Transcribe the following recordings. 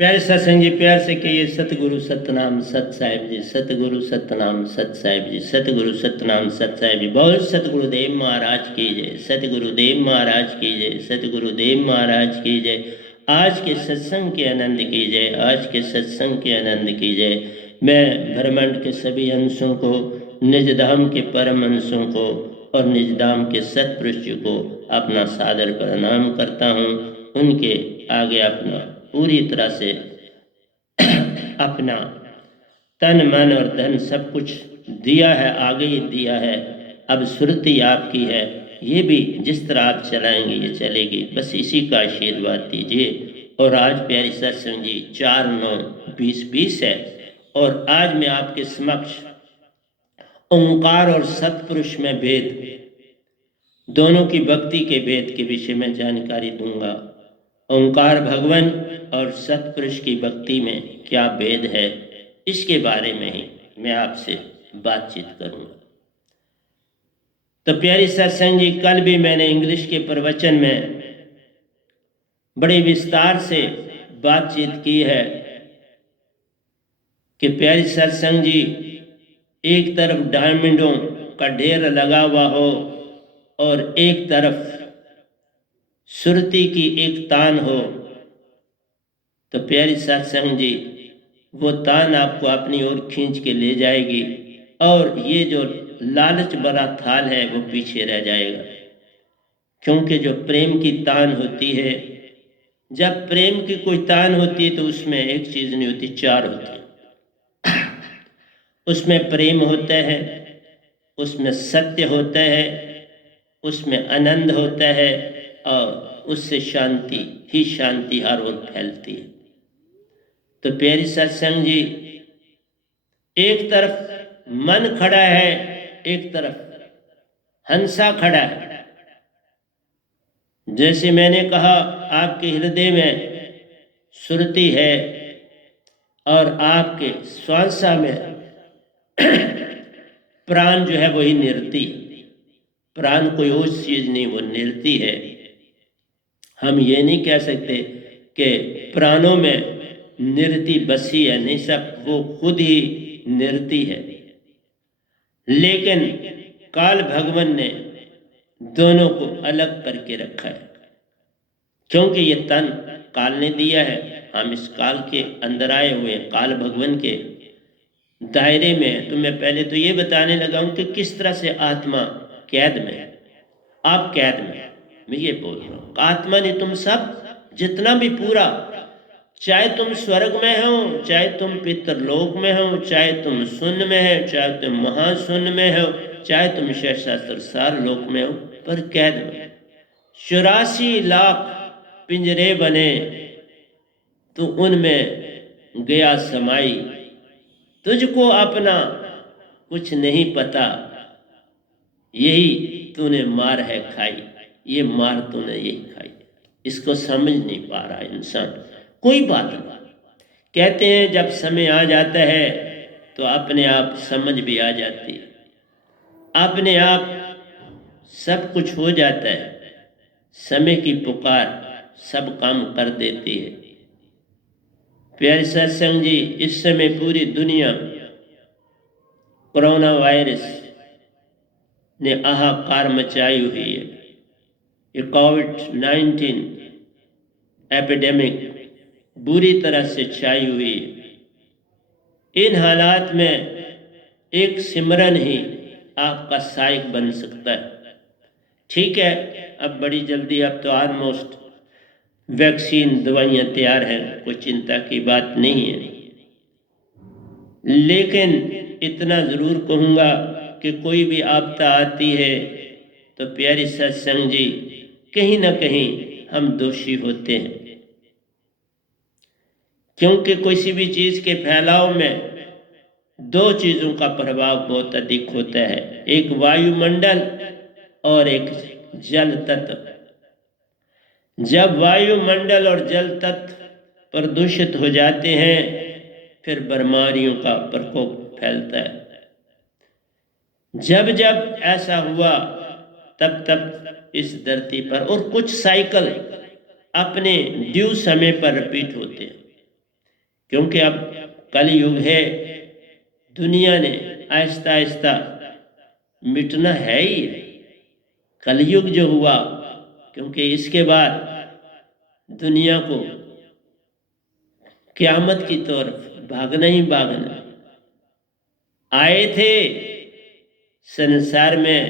प्यारे सत्संग जी, प्यार से कहिए सतगुरु सतनाम सत साहिब जी, सतगुरु सतनाम सत साहिब जी, सतगुरु सतनाम सत साहिब जी। बहुत सतगुरुदेव महाराज की जय, सतगुरुदेव महाराज की जय, सतगुरुदेव महाराज की जय। आज के सत्संग के आनंद की जय, आज के सत्संग के आनंद की जय। मैं ब्रह्मांड के सभी अंशों को, निज धाम के परम अंशों को और निज धाम के सतपुरुष जी को अपना सादर प्रणाम करता हूँ। उनके आगे अपना पूरी तरह से अपना तन मन और धन सब कुछ दिया है, आगे ही दिया है। अब सुरती आपकी है, ये भी जिस तरह आप चलाएंगे ये चलेगी, बस इसी का आशीर्वाद दीजिए। और आज प्यारी सत्संग जी 4-9-20-20 है और आज मैं आपके समक्ष ओंकार और सतपुरुष में भेद, दोनों की भक्ति के भेद के विषय में जानकारी दूंगा। ओंकार भगवान और सतपुरुष की भक्ति में क्या भेद है, इसके बारे में ही मैं आपसे बातचीत करूंगा। तो प्यारी सत्संग जी, कल भी मैंने इंग्लिश के प्रवचन में बड़े विस्तार से बातचीत की है कि प्यारी सत्संग जी, एक तरफ डायमंडों का ढेर लगा हुआ हो और एक तरफ सुरती की एक तान हो, तो प्यारी सत्संग जी, वो तान आपको अपनी ओर खींच के ले जाएगी और ये जो लालच भरा थाल है वो पीछे रह जाएगा। क्योंकि जो प्रेम की तान होती है, जब प्रेम की कोई तान होती है तो उसमें एक चीज नहीं होती, चार होती है। उसमें प्रेम होता है, उसमें सत्य होता है, उसमें आनंद होता है और उससे शांति ही शांति हर ओर फैलती है। तो प्यारी सत्संग जी, एक तरफ मन खड़ा है, एक तरफ हंसा खड़ा है। जैसे मैंने कहा, आपके हृदय में सुरती है और आपके श्वासा में प्राण जो है वही निरति है। प्राण कोई और चीज नहीं, वो निरति है। हम ये नहीं कह सकते कि प्राणों में निरति बसी है, नहीं, सब वो खुद ही निरति है। लेकिन काल भगवान ने दोनों को अलग करके रखा है, क्योंकि ये तन काल ने दिया है। हम इस काल के अंदर आए हुए हैं, काल भगवान के दायरे में। तो मैं पहले तो ये बताने लगा हूं कि किस तरह से आत्मा कैद में है। आप कैद में, मैं ये बोल रहा हूं, आत्मा ने तुम सब जितना भी पूरा, चाहे तुम स्वर्ग में हो, चाहे तुम पितरलोक में हो, चाहे तुम शून्य में हो, चाहे तुम महाशून्य में हो, चाहे तुम शास्त्र सार लोक में हो, पर कैद में। 84 लाख पिंजरे बने तो उनमें गया समाई, तुझको अपना कुछ नहीं पता, यही तूने मार है खाई। ये मार तूने यही खाई, इसको समझ नहीं पा रहा इंसान। कोई बात नहीं, कहते हैं जब समय आ जाता है तो अपने आप समझ भी आ जाती है, अपने आप सब कुछ हो जाता है। समय की पुकार सब काम कर देती है। प्यारे सत्संग जी, इस समय पूरी दुनिया कोरोना वायरस ने हाहाकार मचाई हुई है। ये कोविड-19 एपिडेमिक बुरी तरह से छाई हुई है। इन हालात में एक सिमरन ही आपका सहायक बन सकता है। ठीक है, अब बड़ी जल्दी, अब तो ऑलमोस्ट वैक्सीन दवाइयाँ तैयार हैं, कोई चिंता की बात नहीं है। लेकिन इतना ज़रूर कहूँगा कि कोई भी आपदा आती है तो प्यारी सत्संग जी, कहीं ना कहीं हम दोषी होते हैं। क्योंकि किसी भी चीज़ के फैलाव में दो चीज़ों का प्रभाव बहुत अधिक होता है, एक वायुमंडल और एक जल तत्व। जब वायुमंडल और जल तत्व प्रदूषित हो जाते हैं, फिर बीमारियों का प्रकोप फैलता है। जब जब ऐसा हुआ तब तब इस धरती पर, और कुछ साइकिल अपने ड्यू समय पर रिपीट होते हैं। क्योंकि अब कलयुग है, दुनिया ने आहिस्ता आहिस्ता मिटना है ही। कलयुग जो हुआ, क्योंकि इसके बाद दुनिया को क़यामत की तरफ भागना ही भागना। आए थे संसार में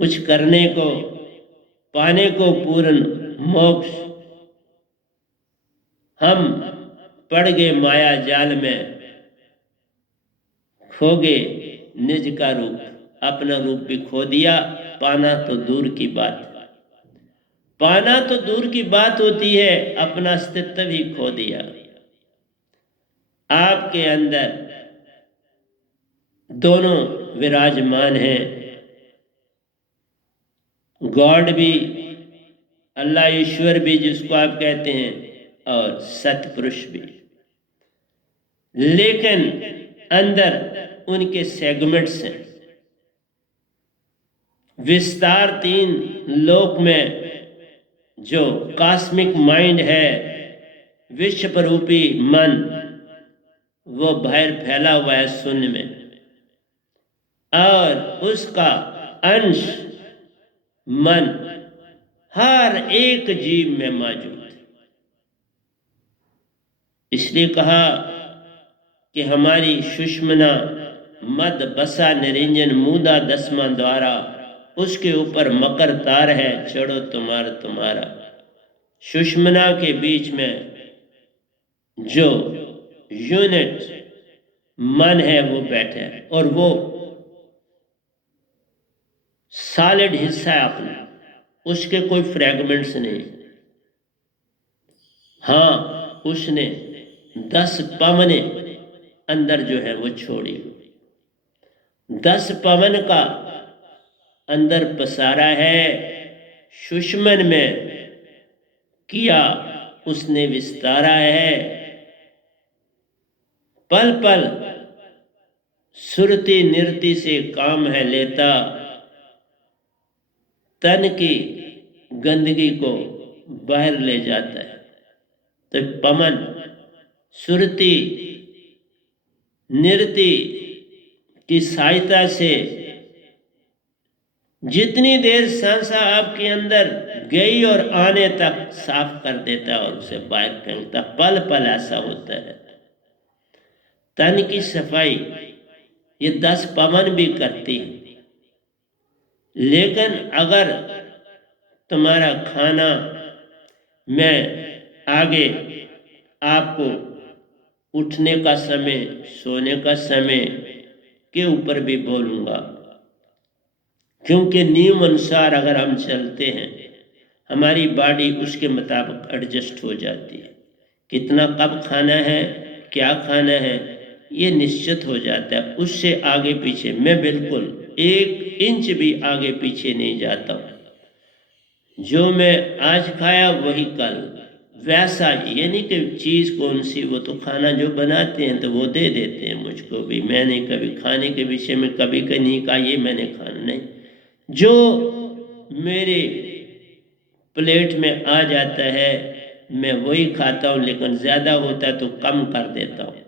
कुछ करने को, पाने को पूर्ण मोक्ष, हम पड़ गए माया जाल में, खो गए निज का रूप, अपना रूप भी खो दिया। पाना तो दूर की बात, पाना तो दूर की बात होती है, अपना अस्तित्व भी खो दिया। आपके अंदर दोनों विराजमान हैं, गॉड भी, अल्लाह ईश्वर भी जिसको आप कहते हैं, और सतपुरुष भी। लेकिन अंदर उनके सेगमेंट्स हैं। विस्तार 3 लोक में जो कॉस्मिक माइंड है, विश्व रूपी मन, वो बाहर फैला हुआ है शून्य में, और उसका अंश मन हर एक जीव में मौजूद है। इसलिए कहा कि हमारी सुषमना मद बसा निरंजन मूदा दसवां द्वारा, उसके ऊपर मकर तार है, चढ़ो तुम्हारा तुम्हारा। सुषमना के बीच में जो यूनिट मन है वो बैठे है, और वो सॉलिड हिस्सा है अपना, उसके कोई फ्रैगमेंट्स नहीं। हाँ, उसने 10 पवने अंदर जो है वो छोड़ी, 10 पवन का अंदर पसारा है, सुषमन में किया उसने विस्तारा है। पल पल सुरती निरति से काम है लेता, तन की गंदगी को बाहर ले जाता है। तो पवन सुरती निरति की सहायता से जितनी देर सांसा आपके अंदर गई और आने तक साफ कर देता और उसे बाहर फेंकता। पल पल ऐसा होता है। तन की सफाई ये 10 पवन भी करती है। लेकिन अगर तुम्हारा खाना, मैं आगे आपको उठने का समय, सोने का समय के ऊपर भी बोलूँगा, क्योंकि नियम अनुसार अगर हम चलते हैं, हमारी बॉडी उसके मुताबिक एडजस्ट हो जाती है। कितना कब खाना है, क्या खाना है, ये निश्चित हो जाता है। उससे आगे पीछे मैं बिल्कुल 1 इंच भी आगे पीछे नहीं जाता हूँ। जो मैं आज खाया वही कल, वैसा ही। यानी कि चीज़ कौन सी, वो तो खाना जो बनाते हैं तो वो दे देते हैं मुझको भी। मैंने कभी खाने के विषय में कभी नहीं कहा ये मैंने खाना, नहीं। जो मेरे प्लेट में आ जाता है मैं वही खाता हूँ, लेकिन ज़्यादा होता है तो कम कर देता हूँ।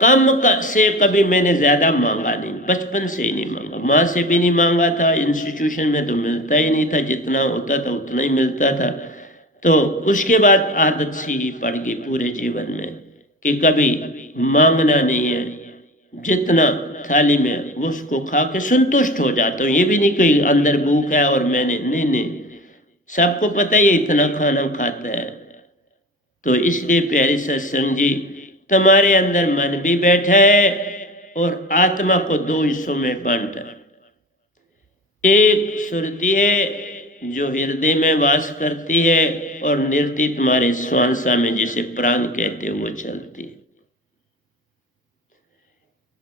कम से कभी मैंने ज़्यादा मांगा नहीं, बचपन से ही नहीं मांगा, माँ से भी नहीं मांगा था। इंस्टीट्यूशन में तो मिलता ही नहीं था, जितना होता था उतना ही मिलता था। तो उसके बाद आदत सी ही पड़ गई पूरे जीवन में कि कभी मांगना नहीं है, जितना थाली में उसको खा के संतुष्ट हो जाता हूँ। ये भी नहीं कोई अंदर भूख है और मैंने, नहीं, सबको पता है ये इतना खाना खाता है। तो इसलिए प्यारे सत्संग जी, तुम्हारे अंदर मन भी बैठा है और आत्मा को 2 हिस्सों में बांटा। एक सुरती है जो हृदय में वास करती है, और निरति तुम्हारे श्वासा में, जिसे प्राण कहते हो, वो चलती है।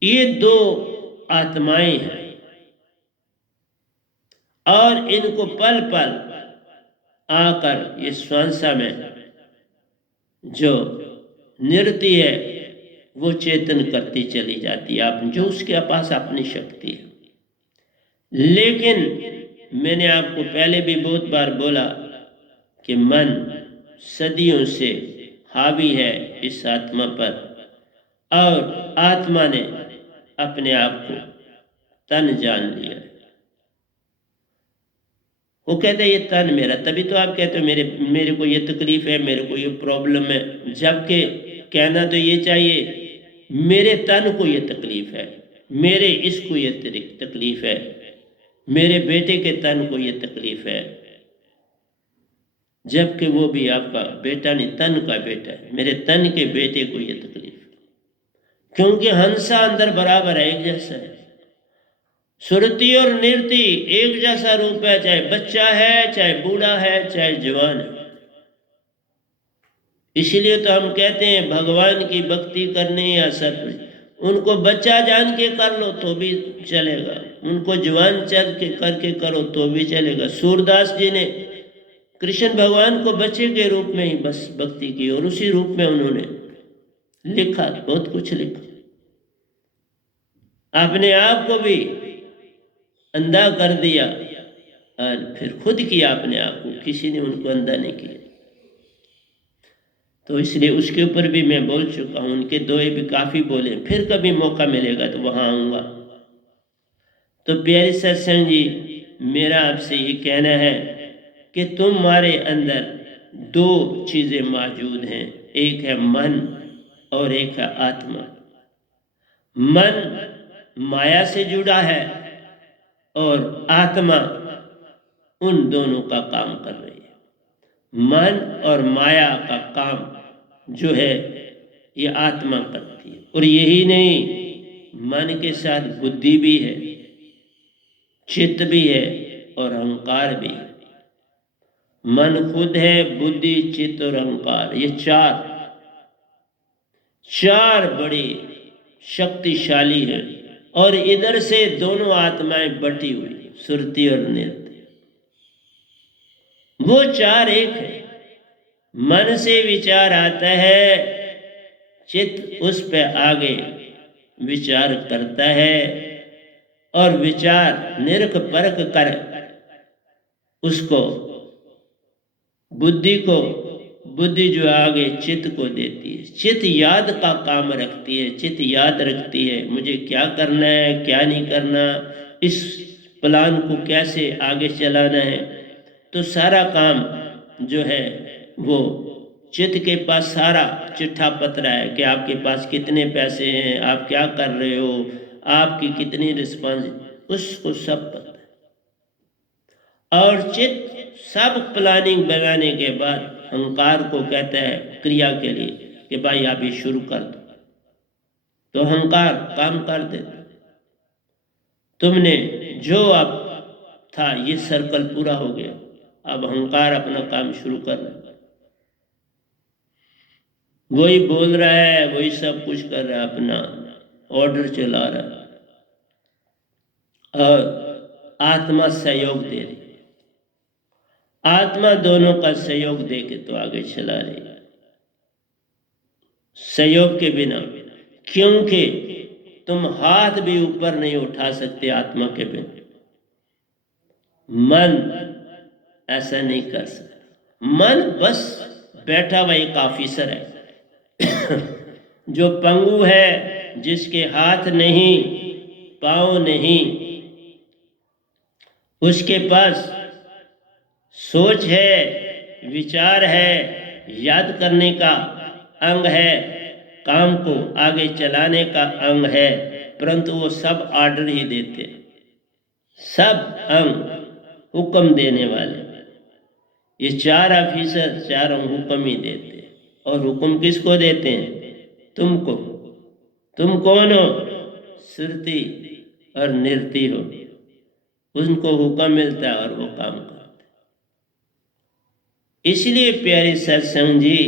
ये 2 आत्माएं हैं, और इनको पल पल आकर ये श्वासा में जो निरति है वो चेतन करती चली जाती है, आप जो उसके पास अपनी शक्ति है। लेकिन मैंने आपको पहले भी बहुत बार बोला कि मन सदियों से हावी है इस आत्मा पर, और आत्मा ने अपने आप को तन जान लिया। वो कहते हैं ये तन मेरा, तभी तो आप कहते हो मेरे को ये तकलीफ है, मेरे को ये प्रॉब्लम है, जबकि कहना तो ये चाहिए मेरे तन को ये तकलीफ है, मेरे इसको ये तकलीफ है, मेरे बेटे के तन को ये तकलीफ है, जबकि वो भी आपका बेटा नहीं, तन का बेटा है। मेरे तन के बेटे को ये तकलीफ है, क्योंकि हंसा अंदर बराबर है, एक जैसा है। सुरति और निरति एक जैसा रूप है, चाहे बच्चा है, चाहे बूढ़ा है, चाहे जवान है। इसलिए तो हम कहते हैं भगवान की भक्ति करनी या सब, उनको बच्चा जान के कर लो तो भी चलेगा, उनको जवान चल के करके करो तो भी चलेगा। सूरदास जी ने कृष्ण भगवान को बच्चे के रूप में ही बस भक्ति की, और उसी रूप में उन्होंने लिखा, बहुत कुछ लिखा। अपने आप को भी अंधा कर दिया और फिर खुद किया अपने आप को, किसी ने उनको अंधा नहीं किया। तो इसलिए उसके ऊपर भी मैं बोल चुका हूँ, उनके दोहे भी काफ़ी बोले, फिर कभी मौका मिलेगा तो वहाँ आऊँगा। तो प्यारे सत्संग जी, मेरा आपसे ये कहना है कि तुम्हारे अंदर दो चीज़ें मौजूद हैं, एक है मन और एक है आत्मा। मन माया से जुड़ा है और आत्मा उन दोनों का काम कर रही है। मन और माया का काम जो है ये आत्मा करती है, और यही नहीं, मन के साथ बुद्धि भी है, चित्त भी है और अहंकार भी है। मन खुद है, बुद्धि, चित्त और अहंकार, ये चार बड़े शक्तिशाली हैं, और इधर से दोनों आत्माएं बटी हुई, सुरति और निरति। वो चार एक है। मन से विचार आता है, चित्त उस पे आगे विचार करता है, और विचार निरख परख कर उसको बुद्धि जो आगे चित्त को देती है। चित्त याद का काम रखती है, चित्त याद रखती है मुझे क्या करना है, क्या नहीं करना, इस प्लान को कैसे आगे चलाना है। तो सारा काम जो है वो चित्त के पास सारा चिट्ठा पत्र है कि आपके पास कितने पैसे हैं, आप क्या कर रहे हो, आपकी कितनी रिस्पॉन्स, उसको सब पता है। और चित्त सब प्लानिंग बनाने के बाद अहंकार को कहता है क्रिया के लिए कि भाई आप ये शुरू कर दो, तो अहंकार काम कर देता। तुमने जो अब था ये सर्कल पूरा हो गया, अब अहंकार अपना काम शुरू कर रहा है, वही बोल रहा है, वही सब कुछ कर रहा है, अपना ऑर्डर चला रहा है, और आत्मा सहयोग दे रही है। आत्मा दोनों का सहयोग दे के तो आगे चला रही है, सहयोग के बिना, क्योंकि तुम हाथ भी ऊपर नहीं उठा सकते आत्मा के बिना। मन ऐसा नहीं कर सकता। मन बस बैठा हुआ एक ऑफिसर है जो पंगु है, जिसके हाथ नहीं, पांव नहीं, उसके पास सोच है, विचार है, याद करने का अंग है, काम को आगे चलाने का अंग है, परंतु वो सब ऑर्डर ही देते, सब अंग हुक्म देने वाले। ये चार ऑफिसर चारों हुक्म ही देते, और हुक्म किसको देते हैं? तुमको। तुम कौन हो? सुरति और निरति हो, उनको हुक्म मिलता है और वो काम करते। इसलिए प्यारे सत्संग जी,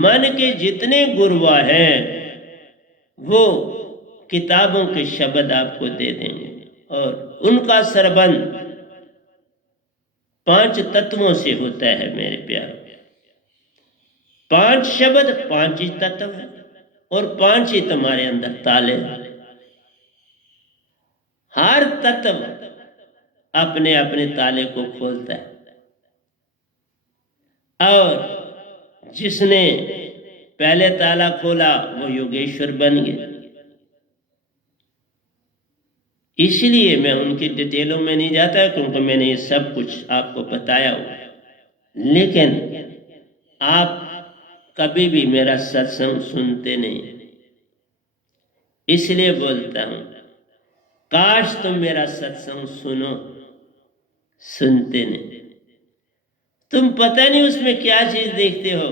मन के जितने गुरुआ हैं वो किताबों के शब्द आपको दे देंगे, और उनका संबंध 5 तत्वों से होता है मेरे प्यारे। 5 शब्द 5 ही तत्व है, और 5 ही तुम्हारे अंदर ताले। हर तत्व अपने अपने ताले को खोलता है, और जिसने पहले ताला खोला वो योगेश्वर बन गए। इसलिए मैं उनकी डिटेलों में नहीं जाता क्योंकि मैंने ये सब कुछ आपको बताया हुआ है। लेकिन आप कभी भी मेरा सत्संग सुनते नहीं, इसलिए बोलता हूं काश तुम मेरा सत्संग सुनो, सुनते नहीं। तुम पता नहीं उसमें क्या चीज देखते हो,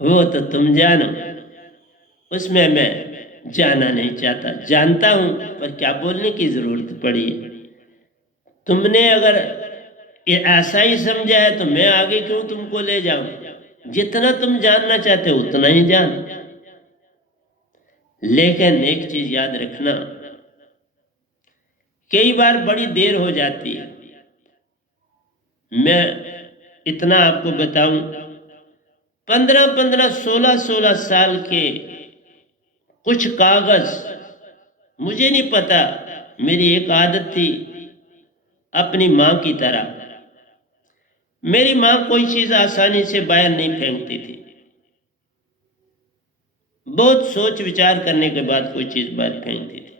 वो तो तुम जानो, उसमें मैं जाना नहीं चाहता। जानता हूं पर क्या बोलने की जरूरत पड़ी है। तुमने अगर ये ऐसा ही समझा है तो मैं आगे क्यों तुमको ले जाऊं। जितना तुम जानना चाहते हो उतना ही जान। लेकिन एक चीज याद रखना, कई बार बड़ी देर हो जाती है। मैं इतना आपको बताऊं, 15-15, 16-16 साल के कुछ कागज, मुझे नहीं पता, मेरी एक आदत थी अपनी मां की तरह। मेरी मां कोई चीज आसानी से बाहर नहीं फेंकती थी, बहुत सोच विचार करने के बाद कोई चीज बाहर फेंकती थी,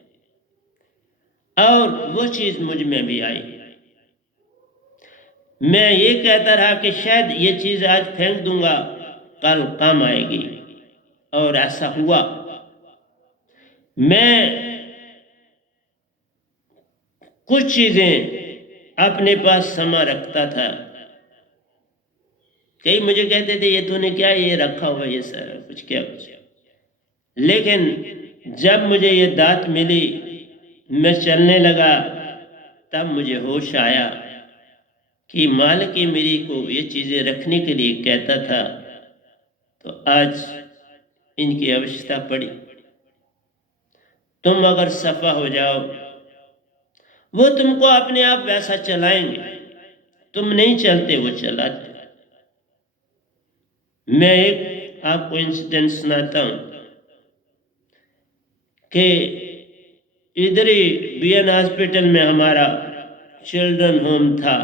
और वो चीज मुझ में भी आई। मैं ये कहता रहा कि शायद ये चीज आज फेंक दूंगा कल काम आएगी, और ऐसा हुआ। मैं कुछ चीजें अपने पास समा रखता था। कई मुझे कहते थे ये तूने क्या ये रखा हुआ, ये सारा कुछ क्या कुछ। लेकिन जब मुझे ये दात मिली, मैं चलने लगा, तब मुझे होश आया कि मालिक ही मेरी को ये चीज़ें रखने के लिए कहता था, तो आज इनकी आवश्यकता पड़ी। तुम अगर सफा हो जाओ, वो तुमको अपने आप वैसा चलाएंगे, तुम नहीं चलते वो चलाते। मैं एक आपको इंसिडेंट सुनाता हूं कि इधर ही बीएन हॉस्पिटल में हमारा चिल्ड्रन होम था,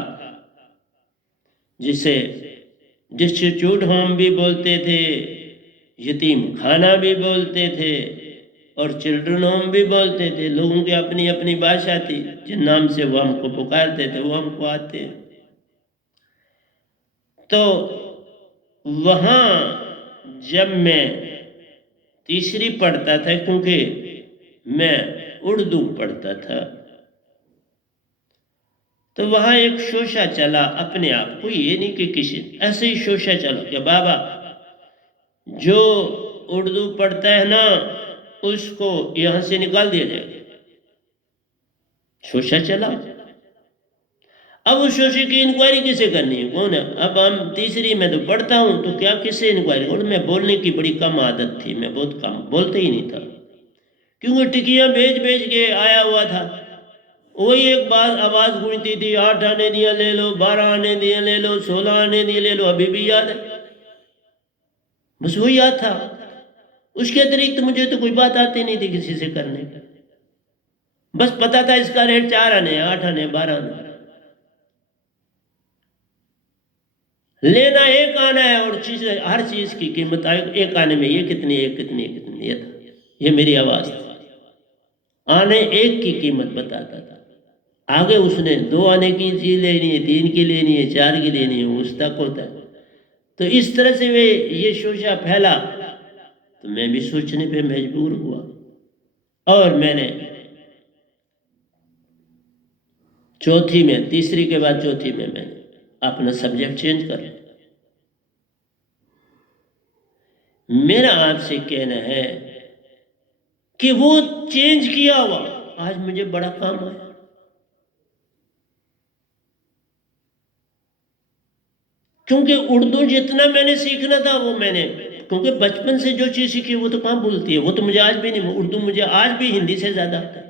जिसे डिस्ट्रीब्यूट होम भी बोलते थे, यतीम खाना भी बोलते थे, और चिल्ड्रन होम भी बोलते थे। लोगों की अपनी अपनी भाषा थी, जिन नाम से वो हमको पुकारते थे वो हमको आते। तो वहाँ जब मैं तीसरी पढ़ता था, क्योंकि मैं उर्दू पढ़ता था, तो वहाँ एक शोशा चला अपने आप, कोई ये नहीं कि किसी, ऐसे ही शोशा चला कि बाबा जो उर्दू पढ़ता है ना उसको यहाँ से निकाल दिया जाएगा। शोशा चला। अब उस शोशे की इंक्वायरी किसे करनी है, कौन है? अब हम तीसरी में तो पढ़ता हूँ, तो क्या किससे इंक्वायरी। और मैं बोलने की बड़ी कम आदत थी, मैं बहुत कम बोलते ही नहीं था, क्योंकि टिकियाँ भेज भेज के आया हुआ था। वही एक बार आवाज़ गूंजती थी, 8 आने दिया ले लो, 12 आने दिए ले लो, 16 आने दिए ले लो। अभी भी याद है, बस वही याद था। उसके अतिरिक्त मुझे तो कोई बात आती नहीं थी किसी से करने का। बस पता था इसका रेट 4 आने, 8 आने, 12 आने। लेना एक आना है, और चीज हर चीज की कीमत एक आने में ये कितनी, ये कितनी, ये कितनी, ये था, ये मेरी आवाज थी। आने एक की कीमत बताता था, आगे उसने 2 आने की चीज लेनी है, 3 की लेनी है, 4 की लेनी है, उस तक होता है। तो इस तरह से वे ये शोशा फैला, तो मैं भी सोचने पे मजबूर हुआ, और मैंने चौथी में, तीसरी के बाद चौथी में मैंने अपना सब्जेक्ट चेंज कर लिया। मेरा आपसे कहना है कि वो चेंज किया हुआ आज मुझे बड़ा काम आया। क्योंकि उर्दू जितना मैंने सीखना था वो मैंने, क्योंकि बचपन से जो चीज़ सीखी वो तो कहाँ भूलती है। वो तो मुझे आज भी नहीं, उर्दू मुझे आज भी हिंदी से ज़्यादा आता है।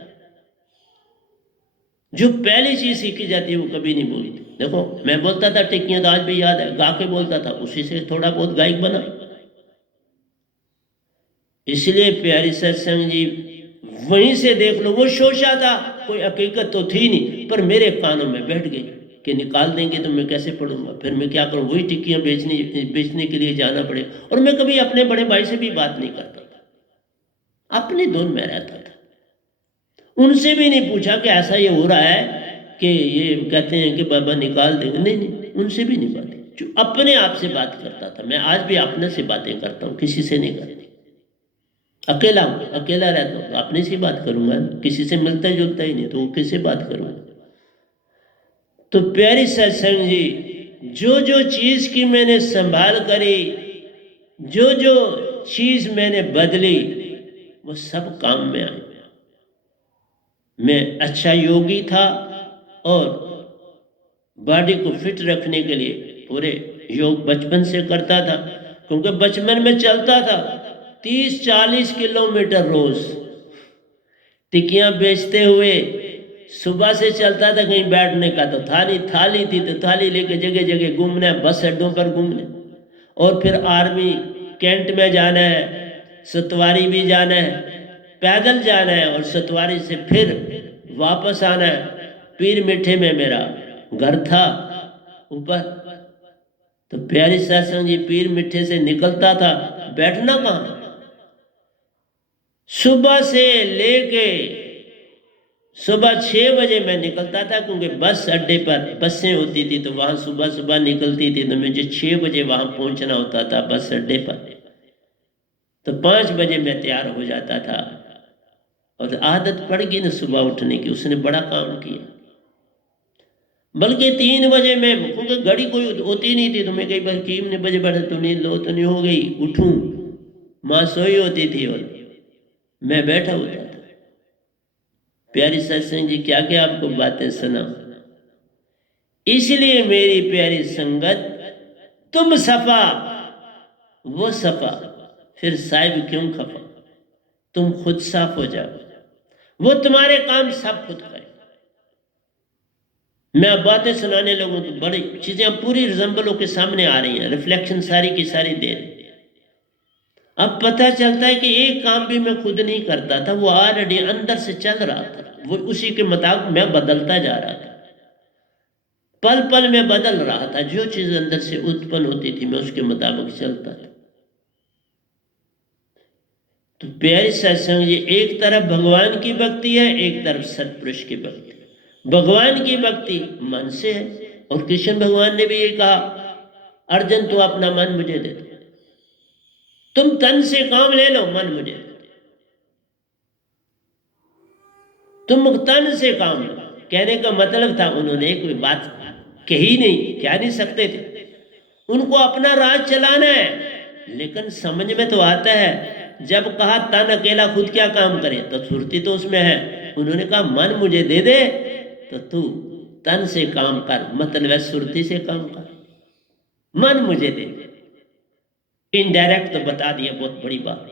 जो पहली चीज़ सीखी जाती है वो कभी नहीं भूलती। देखो मैं बोलता था टिक्कियाँ, तो आज भी याद है, गा के बोलता था, उसी से थोड़ा बहुत गायक बना। इसलिए प्यारी सत्संग जी, वहीं से देख लो, वो शोशा था, कोई हकीकत तो थी नहीं, पर मेरे कानों में बैठ गई। कि निकाल देंगे तो मैं कैसे पढ़ूंगा, फिर मैं क्या करूँ, वही टिक्कियाँ बेचने के लिए जाना पड़ेगा। और मैं कभी अपने बड़े भाई से भी बात नहीं करता था, अपने धुन में रहता था। उनसे भी नहीं पूछा कि ऐसा ये हो रहा है कि ये कहते हैं कि बाबा निकाल देंगे, नहीं नहीं, उनसे भी नहीं बात, जो अपने आप से बात करता था। मैं आज भी अपने से बातें करता हूँ, किसी से नहीं करती। अकेला हूँ, अकेला रहता हूँ तो अपने से बात करूंगा, किसी से मिलता जुलता ही नहीं तो वो किससे बात करूंगा। तो प्यारी सत्संग जी, जो जो चीज की मैंने संभाल करी, जो जो चीज मैंने बदली, वो सब काम में आई। मैं अच्छा योगी था और बॉडी को फिट रखने के लिए पूरे योग बचपन से करता था, क्योंकि बचपन में चलता था 30-40 किलोमीटर रोज, टिक्कियाँ बेचते हुए सुबह से चलता था। कहीं बैठने का तो थाली थी तो थाली लेके जगह जगह घूमना है, बस अड्डों पर घूमने, और फिर आर्मी कैंट में जाना है, सतवारी भी जाना है, पैदल जाना है, और सतवारी से फिर वापस आना है। पीर मिठे में मेरा घर था ऊपर, तो प्यारी सत्संग जी पीर मिठे से निकलता था, बैठना कहाँ, सुबह से लेके सुबह 6 बजे मैं निकलता था, क्योंकि बस अड्डे पर बसें होती थी तो वहाँ सुबह सुबह निकलती थी, तो मुझे 6 बजे वहाँ पहुँचना होता था बस अड्डे पर। तो 5 बजे मैं तैयार हो जाता था, और आदत पड़ गई ना सुबह उठने की, उसने बड़ा काम किया। बल्कि 3 बजे में, क्योंकि घड़ी कोई होती नहीं थी, तो मैं कई बार 3 बजे बैठा तो नींद लो तो नहीं हो गई, उठूं, माँ सोई होती थी और मैं बैठा होता था। प्यारी सत्संग जी क्या क्या आपको बातें सुना। इसलिए मेरी प्यारी संगत, तुम सफा वो सफा, फिर साहिब क्यों खफा, तुम खुद साफ हो जाओ, वो तुम्हारे काम सब खुद करे। मैं अब बातें सुनाने लगूं तो बड़ी चीजें पूरी रिजम्बलों के सामने आ रही हैं, रिफ्लेक्शन सारी की सारी दे रही। अब पता चलता है कि एक काम भी मैं खुद नहीं करता था, वो ऑलरेडी अंदर से चल रहा था, वो उसी के मुताबिक मैं बदलता जा रहा था, पल पल में बदल रहा था। जो चीज अंदर से उत्पन्न होती थी मैं उसके मुताबिक चलता था। तो प्यारी सत्संग जी, एक तरफ भगवान की भक्ति है, एक तरफ सत्पुरुष की भक्ति। भगवान की भक्ति मन से है, और कृष्ण भगवान ने भी ये कहा, अर्जुन तू अपना मन मुझे दे दे, तुम तन से काम ले लो, मन मुझे दे दे, तुम तन से काम लो। कहने का मतलब था, उन्होंने कोई बात कही नहीं, कह नहीं सकते थे, उनको अपना राज चलाना है, लेकिन समझ में तो आता है। जब कहा तन अकेला खुद क्या काम करे, तो सुरती तो उसमें है। उन्होंने कहा मन मुझे दे दे, तो तू तन से काम कर, मतलब है सुरती से काम कर, मन मुझे दे दे। इनडायरेक्ट तो बता दिया, बहुत बड़ी बात।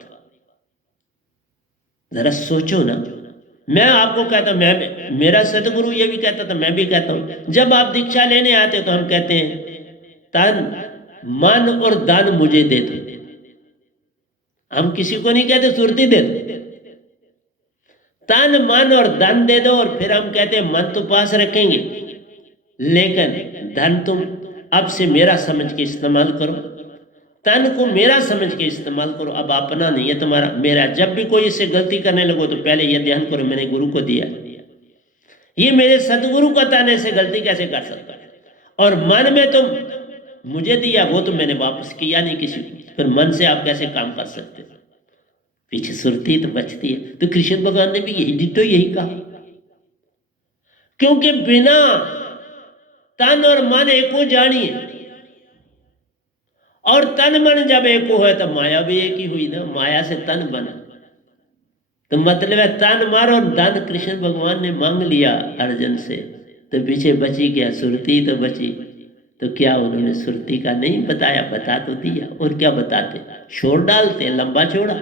जरा सोचो ना, मैं आपको कहता, मैं, मेरा सदगुरु ये भी कहता था, मैं भी कहता हूं, जब आप दीक्षा लेने आते तो हम कहते हैं तन मन और धन मुझे दे दो। हम किसी को नहीं कहते सुरती दे दो, तन मन और धन दे दो, और फिर हम कहते हैं मन तो पास रखेंगे, लेकिन धन तुम अब से मेरा समझ के इस्तेमाल करो, तन को मेरा समझ के इस्तेमाल करो, अब अपना नहीं है तुम्हारा, मेरा। जब भी कोई इससे गलती करने लगो तो पहले ये ध्यान करो, मैंने गुरु को दिया, ये मेरे सदगुरु का तन ऐसे गलती कैसे कर सकता है, और मन में तुम मुझे दिया, वो तो मैंने वापस किया नहीं किसी को, फिर मन से आप कैसे काम कर सकते हो। पीछे सुरती तो बचती है। तो कृष्ण भगवान ने भी यही कहा, क्योंकि बिना तन और मन एको जानिए, और तन मन जब एक हो तो माया भी एक ही हुई ना, माया से तन बना, तो मतलब है तन मर और धन कृष्ण भगवान ने मांग लिया अर्जुन से, तो पीछे बची क्या, सुरती तो बची। तो क्या उन्होंने सुरती का नहीं बताया, बता तो दिया, और क्या बताते, शोर डालते लंबा चौड़ा।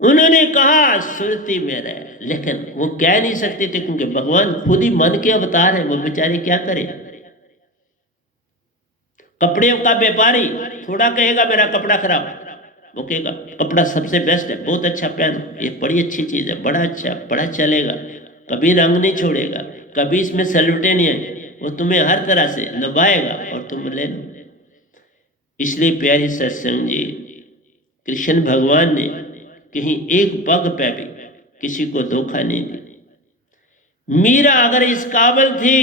उन्होंने कहा सुरती में रहे, लेकिन वो कह नहीं सकते थे, क्योंकि भगवान खुद ही मन के अवतार है, वो बेचारे क्या करे। कपड़े का व्यापारी थोड़ा कहेगा मेरा कपड़ा खराब, वो कहेगा कपड़ा सबसे बेस्ट है, बहुत अच्छा पहनो, ये बड़ी अच्छी चीज है, बड़ा अच्छा, बड़ा चलेगा, कभी रंग नहीं छोड़ेगा, कभी इसमें सलवटे नहीं आए। वो तुम्हें हर तरह से लुभाएगा और तुम ले लो। इसलिए प्यारी सत्संग जी, कृष्ण भगवान ने कहीं एक पग पे भी किसी को धोखा नहीं दिया। मीरा अगर इस काबिल थी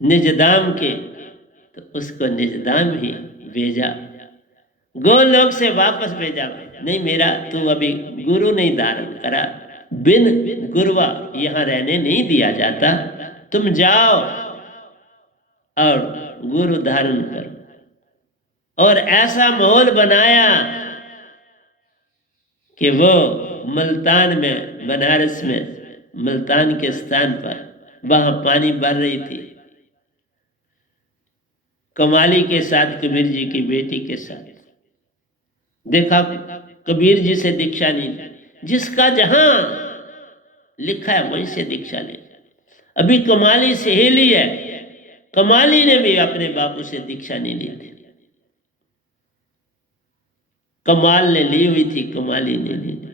निजदाम के, तो उसको निजदाम ही भेजा, गोलोक से वापस भेजा। नहीं मेरा तू अभी गुरु नहीं धारण करा, बिन गुरुआ यहाँ रहने नहीं दिया जाता, तुम जाओ और गुरु धारण करो। और ऐसा माहौल बनाया कि वो मुल्तान में, बनारस में मुल्तान के स्थान पर वहां पानी भर रही थी, कमाली के साथ, कबीर जी की बेटी के साथ। देखा कबीर जी से दीक्षा नहीं, जिसका जहां लिखा है वहीं से दीक्षा ले। अभी कमाली सहेली है, कमाली ने भी अपने बापू से दीक्षा नहीं ली थी, कमाल ने ली हुई थी, कमाली ने नहीं ली।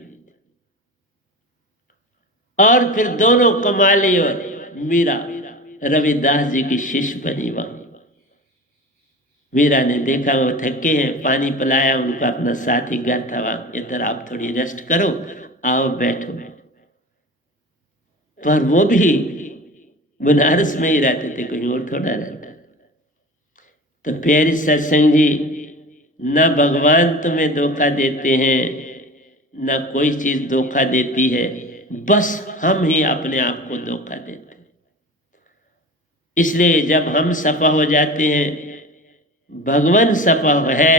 और फिर दोनों, कमाली और मीरा, रविदास जी की शिष्य बनी। वहां मीरा ने देखा वो थके हैं, पानी पिलाया, उनका अपना साथी घर था वहां, इधर आप थोड़ी रेस्ट करो, आओ बैठो। पर वो भी बनारस में ही रहते थे, कहीं और थोड़ा रहता। तो प्यारी सत्संग जी, न भगवान तुम्हें धोखा देते हैं, न कोई चीज धोखा देती है, बस हम ही अपने आप को धोखा देते हैं। इसलिए जब हम सफा हो जाते हैं, भगवान सफा है,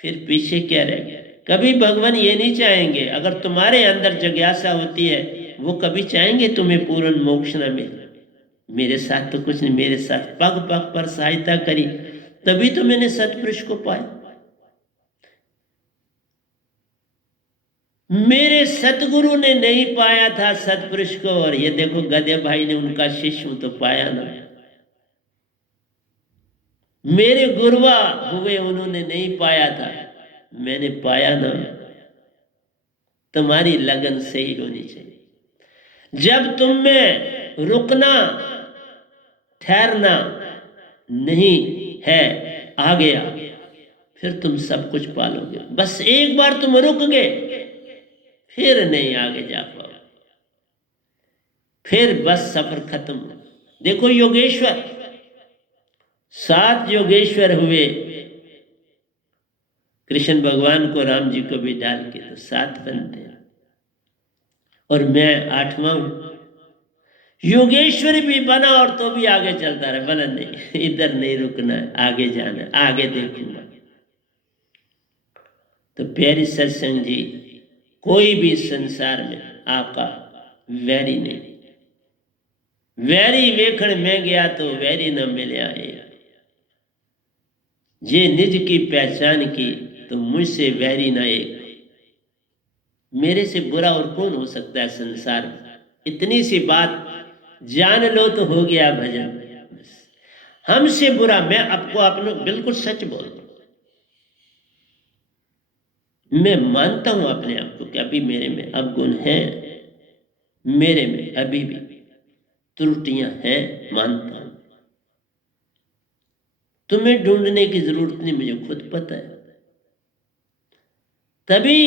फिर पीछे क्या रह गया। कभी भगवान ये नहीं चाहेंगे, अगर तुम्हारे अंदर जिज्ञासा होती है, वो कभी चाहेंगे तुम्हें पूर्ण मोक्ष न मिले। मेरे साथ तो कुछ नहीं, मेरे साथ पग पग पर सहायता करी, तभी तो मैंने सतपुरुष को पाया। मेरे सतगुरु ने नहीं पाया था सतपुरुष को, और ये देखो गधे भाई ने, उनका शिष्य तो पाया ना। मेरे गुरुआ हुए, उन्होंने नहीं पाया था, मैंने पाया ना। तुम्हारी लगन सही होनी चाहिए। जब तुम में रुकना ठहरना नहीं है आ गया, फिर तुम सब कुछ पालोगे। बस एक बार तुम रुक गए, फिर नहीं आगे जा पाओ, फिर बस सफर खत्म। देखो योगेश्वर, 7 योगेश्वर हुए, कृष्ण भगवान को, राम जी को भी डाल के तो 7 बनते हैं, और मैं 8वां हूं। योगेश्वर भी बना और तो भी आगे चलता रहे, बना नहीं, इधर नहीं रुकना है, आगे जाना है, आगे देखूंगा। तो प्यारी सत्संग जी, कोई भी संसार में आपका वैरी नहीं। वैरी वेखण में गया तो वैरी न मिले आए, जे निज की पहचान की तो मुझसे वैरी न एक। मेरे से बुरा और कौन हो सकता है संसार में। इतनी सी बात जान लो तो हो गया भजन। हमसे बुरा, मैं आपको अपने बिल्कुल सच बोलता हूं, मैं मानता हूं अपने आप को कि अभी मेरे में अवगुण हैं, मेरे में अभी भी त्रुटियां हैं, मानता हूं। तुम्हें ढूंढने की जरूरत नहीं, मुझे खुद पता है। तभी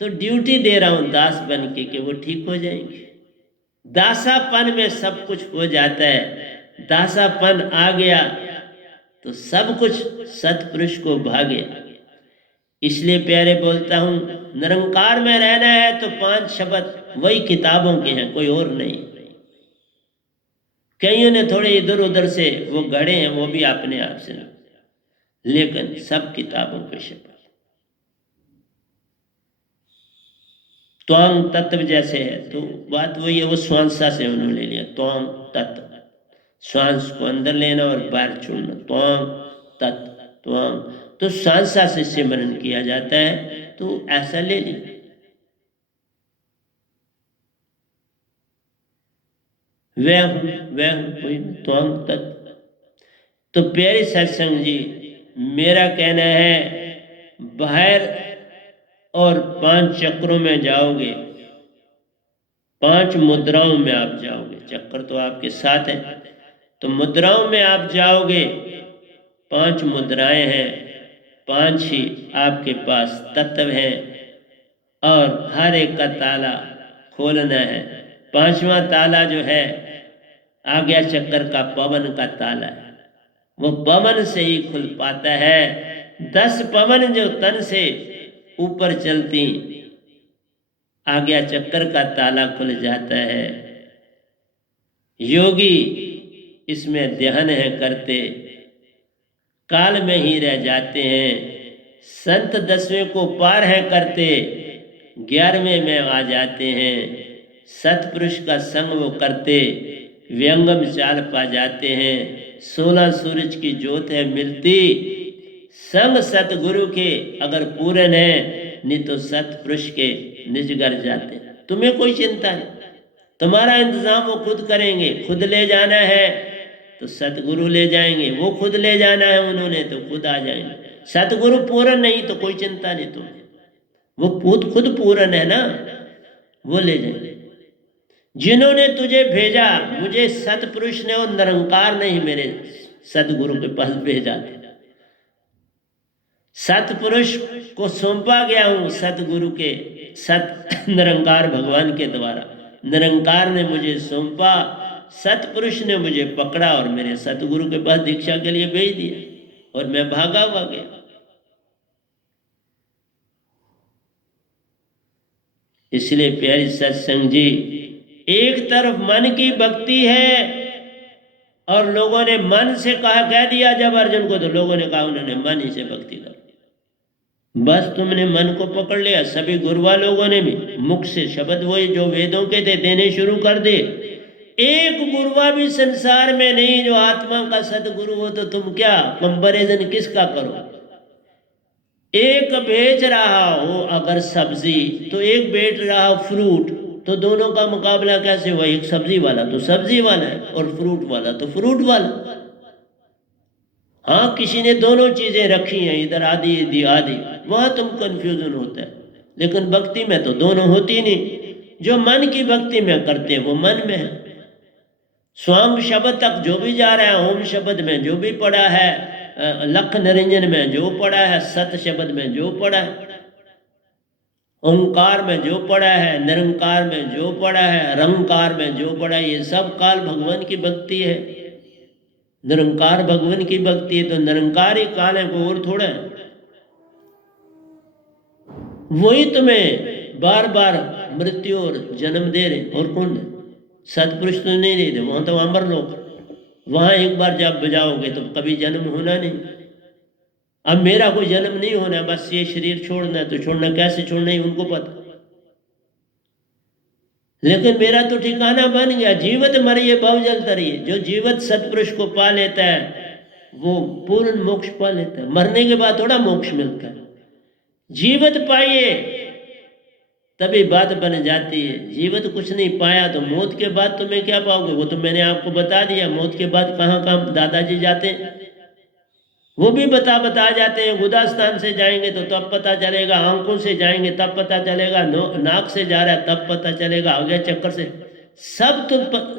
तो ड्यूटी दे रहा हूं दास बन के कि वो ठीक हो जाएंगे। दासापन में सब कुछ हो जाता है, दासापन आ गया तो सब कुछ सतपुरुष को भागे। इसलिए प्यारे बोलता हूं, निरंकार में रहना है तो 5 शब्द वही किताबों के हैं, कोई और नहीं। कईयों ने थोड़े इधर उधर से वो गढ़े हैं, वो भी अपने आप से, लेकिन सब किताबों के शब्द। त्वांग तत्व जैसे है, तो बात वही है, वो स्वांसा से उन्होंने ले लिया, त्वांग तत्व, श्वास को अंदर लेना और बाहर छोड़ना, त्वांग तत्व, त्वांग। तो सांसा से सिमरन किया जाता है, तो ऐसा ले लिया। वह हूं कोई त्वांग तत्व। तो प्यारे सत्संग जी, मेरा कहना है, बाहर और 5 चक्रों में जाओगे, 5 मुद्राओं में आप जाओगे। चक्कर तो आपके साथ है, तो मुद्राओं में आप जाओगे। 5 मुद्राएं हैं, 5 ही आपके पास तत्व हैं और हर एक का ताला खोलना है। 5वां ताला जो है आज्ञा चक्र का पवन का ताला है, वो पवन से ही खुल पाता है। 10 पवन जो तन से ऊपर चलती, आज्ञा चक्र का ताला खुल जाता है। योगी इसमें ध्यान है करते, काल में ही रह जाते हैं। संत 10वें को पार है करते, 11वें में आ जाते हैं। सतपुरुष का संग वो करते, व्यंगम चाल पा जाते हैं। 16 सूरज की ज्योत है मिलती, संग सतगुरु के अगर पूरन है, नहीं तो सतपुरुष के निज घर जाते। तुम्हें कोई चिंता नहीं, तुम्हारा इंतजाम वो खुद करेंगे। खुद ले जाना है तो सतगुरु ले जाएंगे, वो खुद ले जाना है उन्होंने तो खुद आ जाएंगे। सतगुरु पूरन नहीं तो कोई चिंता नहीं तुम्हें, वो खुद पूरन है ना, वो ले जाएंगे। जिन्होंने तुझे भेजा, मुझे सतपुरुष ने और निरंकार ने ही मेरे सतगुरु के पास भेजा। सतपुरुष को सौंपा गया हूँ सतगुरु के, सत निरंकार भगवान के द्वारा। निरंकार ने मुझे सौंपा, सतपुरुष ने मुझे पकड़ा और मेरे सतगुरु के पास दीक्षा के लिए भेज दिया और मैं भागा हुआ गया। इसलिए प्यारी सत्संग जी, एक तरफ मन की भक्ति है और लोगों ने मन से कह दिया जब अर्जुन को, तो लोगों ने कहा उन्होंने मन ही से भक्ति कर, बस तुमने मन को पकड़ लिया। सभी गुरुआ लोगों ने भी मुख से शब्द वही जो वेदों के थे देने शुरू कर दे। एक गुरुआ भी संसार में नहीं जो आत्मा का सदगुरु हो, तो तुम क्या कंपैरिजन किसका करो। एक बेच रहा हो अगर सब्जी, तो एक बेच रहा फ्रूट, तो दोनों का मुकाबला कैसे हुआ। एक सब्जी वाला तो सब्जी वाला है और फ्रूट वाला तो फ्रूट वाला। हाँ, किसी ने दोनों चीजें रखी हैं, इधर आदि इधर आदि, वहां तुम कंफ्यूजन होता है। लेकिन भक्ति में तो दोनों होती नहीं। जो मन की भक्ति में करते हैं वो मन में है। स्वाम शब्द तक जो भी जा रहा है, ओम शब्द में जो भी पड़ा है, लख निरंजन में जो पड़ा है, सत शब्द में जो पड़ा है, ओंकार में जो पड़ा है, निरंकार में जो पड़ा है, रंकार में जो पड़ा है, ये सब काल भगवान की भक्ति है। निरंकार भगवान की भक्ति है तो निरंकार ही काल है, कोई और थोड़ा है। वही तुम्हें बार बार मृत्यु और जन्म दे रहे, और कौन है। सतपुरुष तो नहीं दे रहे, वहां तो अमर लोग, वहां एक बार जब बजाओगे तो कभी जन्म होना नहीं। अब मेरा कोई जन्म नहीं होना, बस ये शरीर छोड़ना है, तो छोड़ना कैसे छोड़ना है उनको पता। लेकिन मेरा तो ठिकाना बन गया, जीवत मरिए बहुजल तरिए। जो जीवत सतपुरुष को पा लेता है वो पूर्ण मोक्ष पा लेता है। मरने के बाद थोड़ा मोक्ष मिलता है, जीवत पाइए तभी बात बन जाती है। जीवत कुछ नहीं पाया तो मौत के बाद तुम्हें क्या पाओगे, वो तो मैंने आपको बता दिया। मौत के बाद कहाँ कहाँ दादाजी जाते हैं वो भी बता जाते हैं। गुदा स्थान से जाएंगे तो तब पता चलेगा, आंखों से जाएंगे तब पता चलेगा, नाक से जा रहा है तब पता चलेगा, आगे चक्कर से, सब तो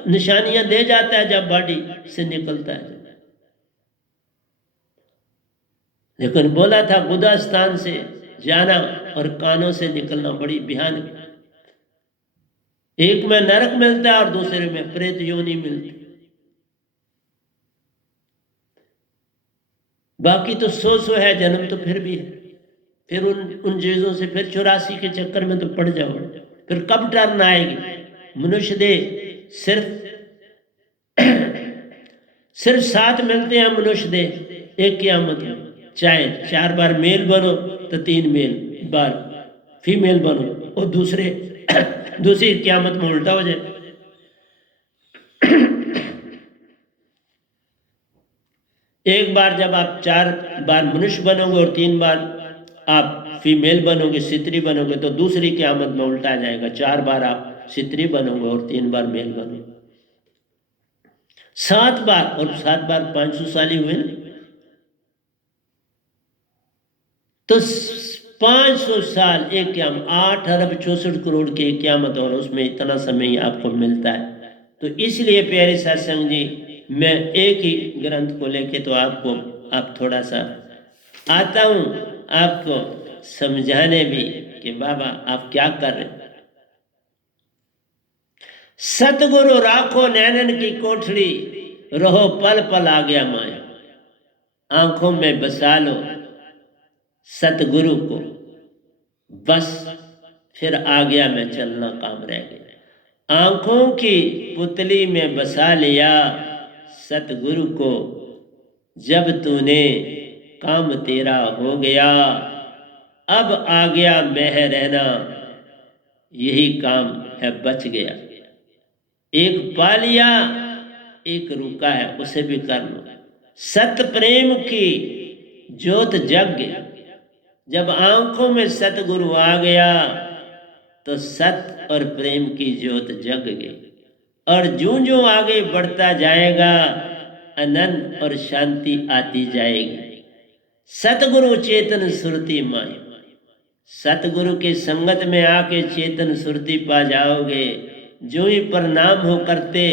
निशानियां दे जाता है जब बॉडी से निकलता है। लेकिन बोला था गुदा स्थान से जाना और कानों से निकलना बड़ी भयानक। एक में नरक मिलता है और दूसरे में प्रेत योनि मिलती। बाकी तो 100 है जन्म, तो फिर भी है। फिर उन चीजों से फिर 84 के चक्कर में तो पड़ जाओ। फिर कब टर्न आएगी। मनुष्य दे सिर्फ 7 मिलते हैं मनुष्य दे एक क़यामत में। चाहे 4 बार मेल बनो तो 3 मेल बार फीमेल बनो, और दूसरी क़यामत में उल्टा हो जाए। एक बार जब आप 4 बार मनुष्य बनोगे और 3 बार आप फीमेल बनोगे, स्त्री बनोगे, तो दूसरी क़यामत में उल्टा जाएगा। 4 बार आप स्त्री बनोगे और 3 बार मेल बनोगे। 7 बार, और 7 बार 500 साल ही हुए ना। तो 500 साल एक क़यामत, 8 अरब 64 करोड़ की क़यामत, और उसमें इतना समय ही आपको मिलता है। तो इसलिए प्यारे सत्संग जी, मैं एक ही ग्रंथ को लेके तो आपको आप थोड़ा सा आता हूँ आपको समझाने भी कि बाबा आप क्या कर रहे हैं। सतगुरु राखो नैनन की कोठड़ी, रहो पल पल आ गया माया। आंखों में बसा लो सतगुरु को, बस फिर आ गया मैं चलना काम रह गया। आंखों की पुतली में बसा लिया सतगुरु को, जब तूने काम तेरा हो गया, अब आ गया मैं रहना, यही काम है बच गया। एक पा लिया एक रुका है, उसे भी कर लो। सत प्रेम की ज्योत जग गई, जब आंखों में सतगुरु आ गया तो सत और प्रेम की ज्योत जग गई। और ज्यों ज्यों आगे बढ़ता जाएगा आनंद और शांति आती जाएगी। सतगुरु चेतन सुरती माई, सतगुरु के संगत में आके चेतन सुरती पा जाओगे। जो ही प्रणाम हो करते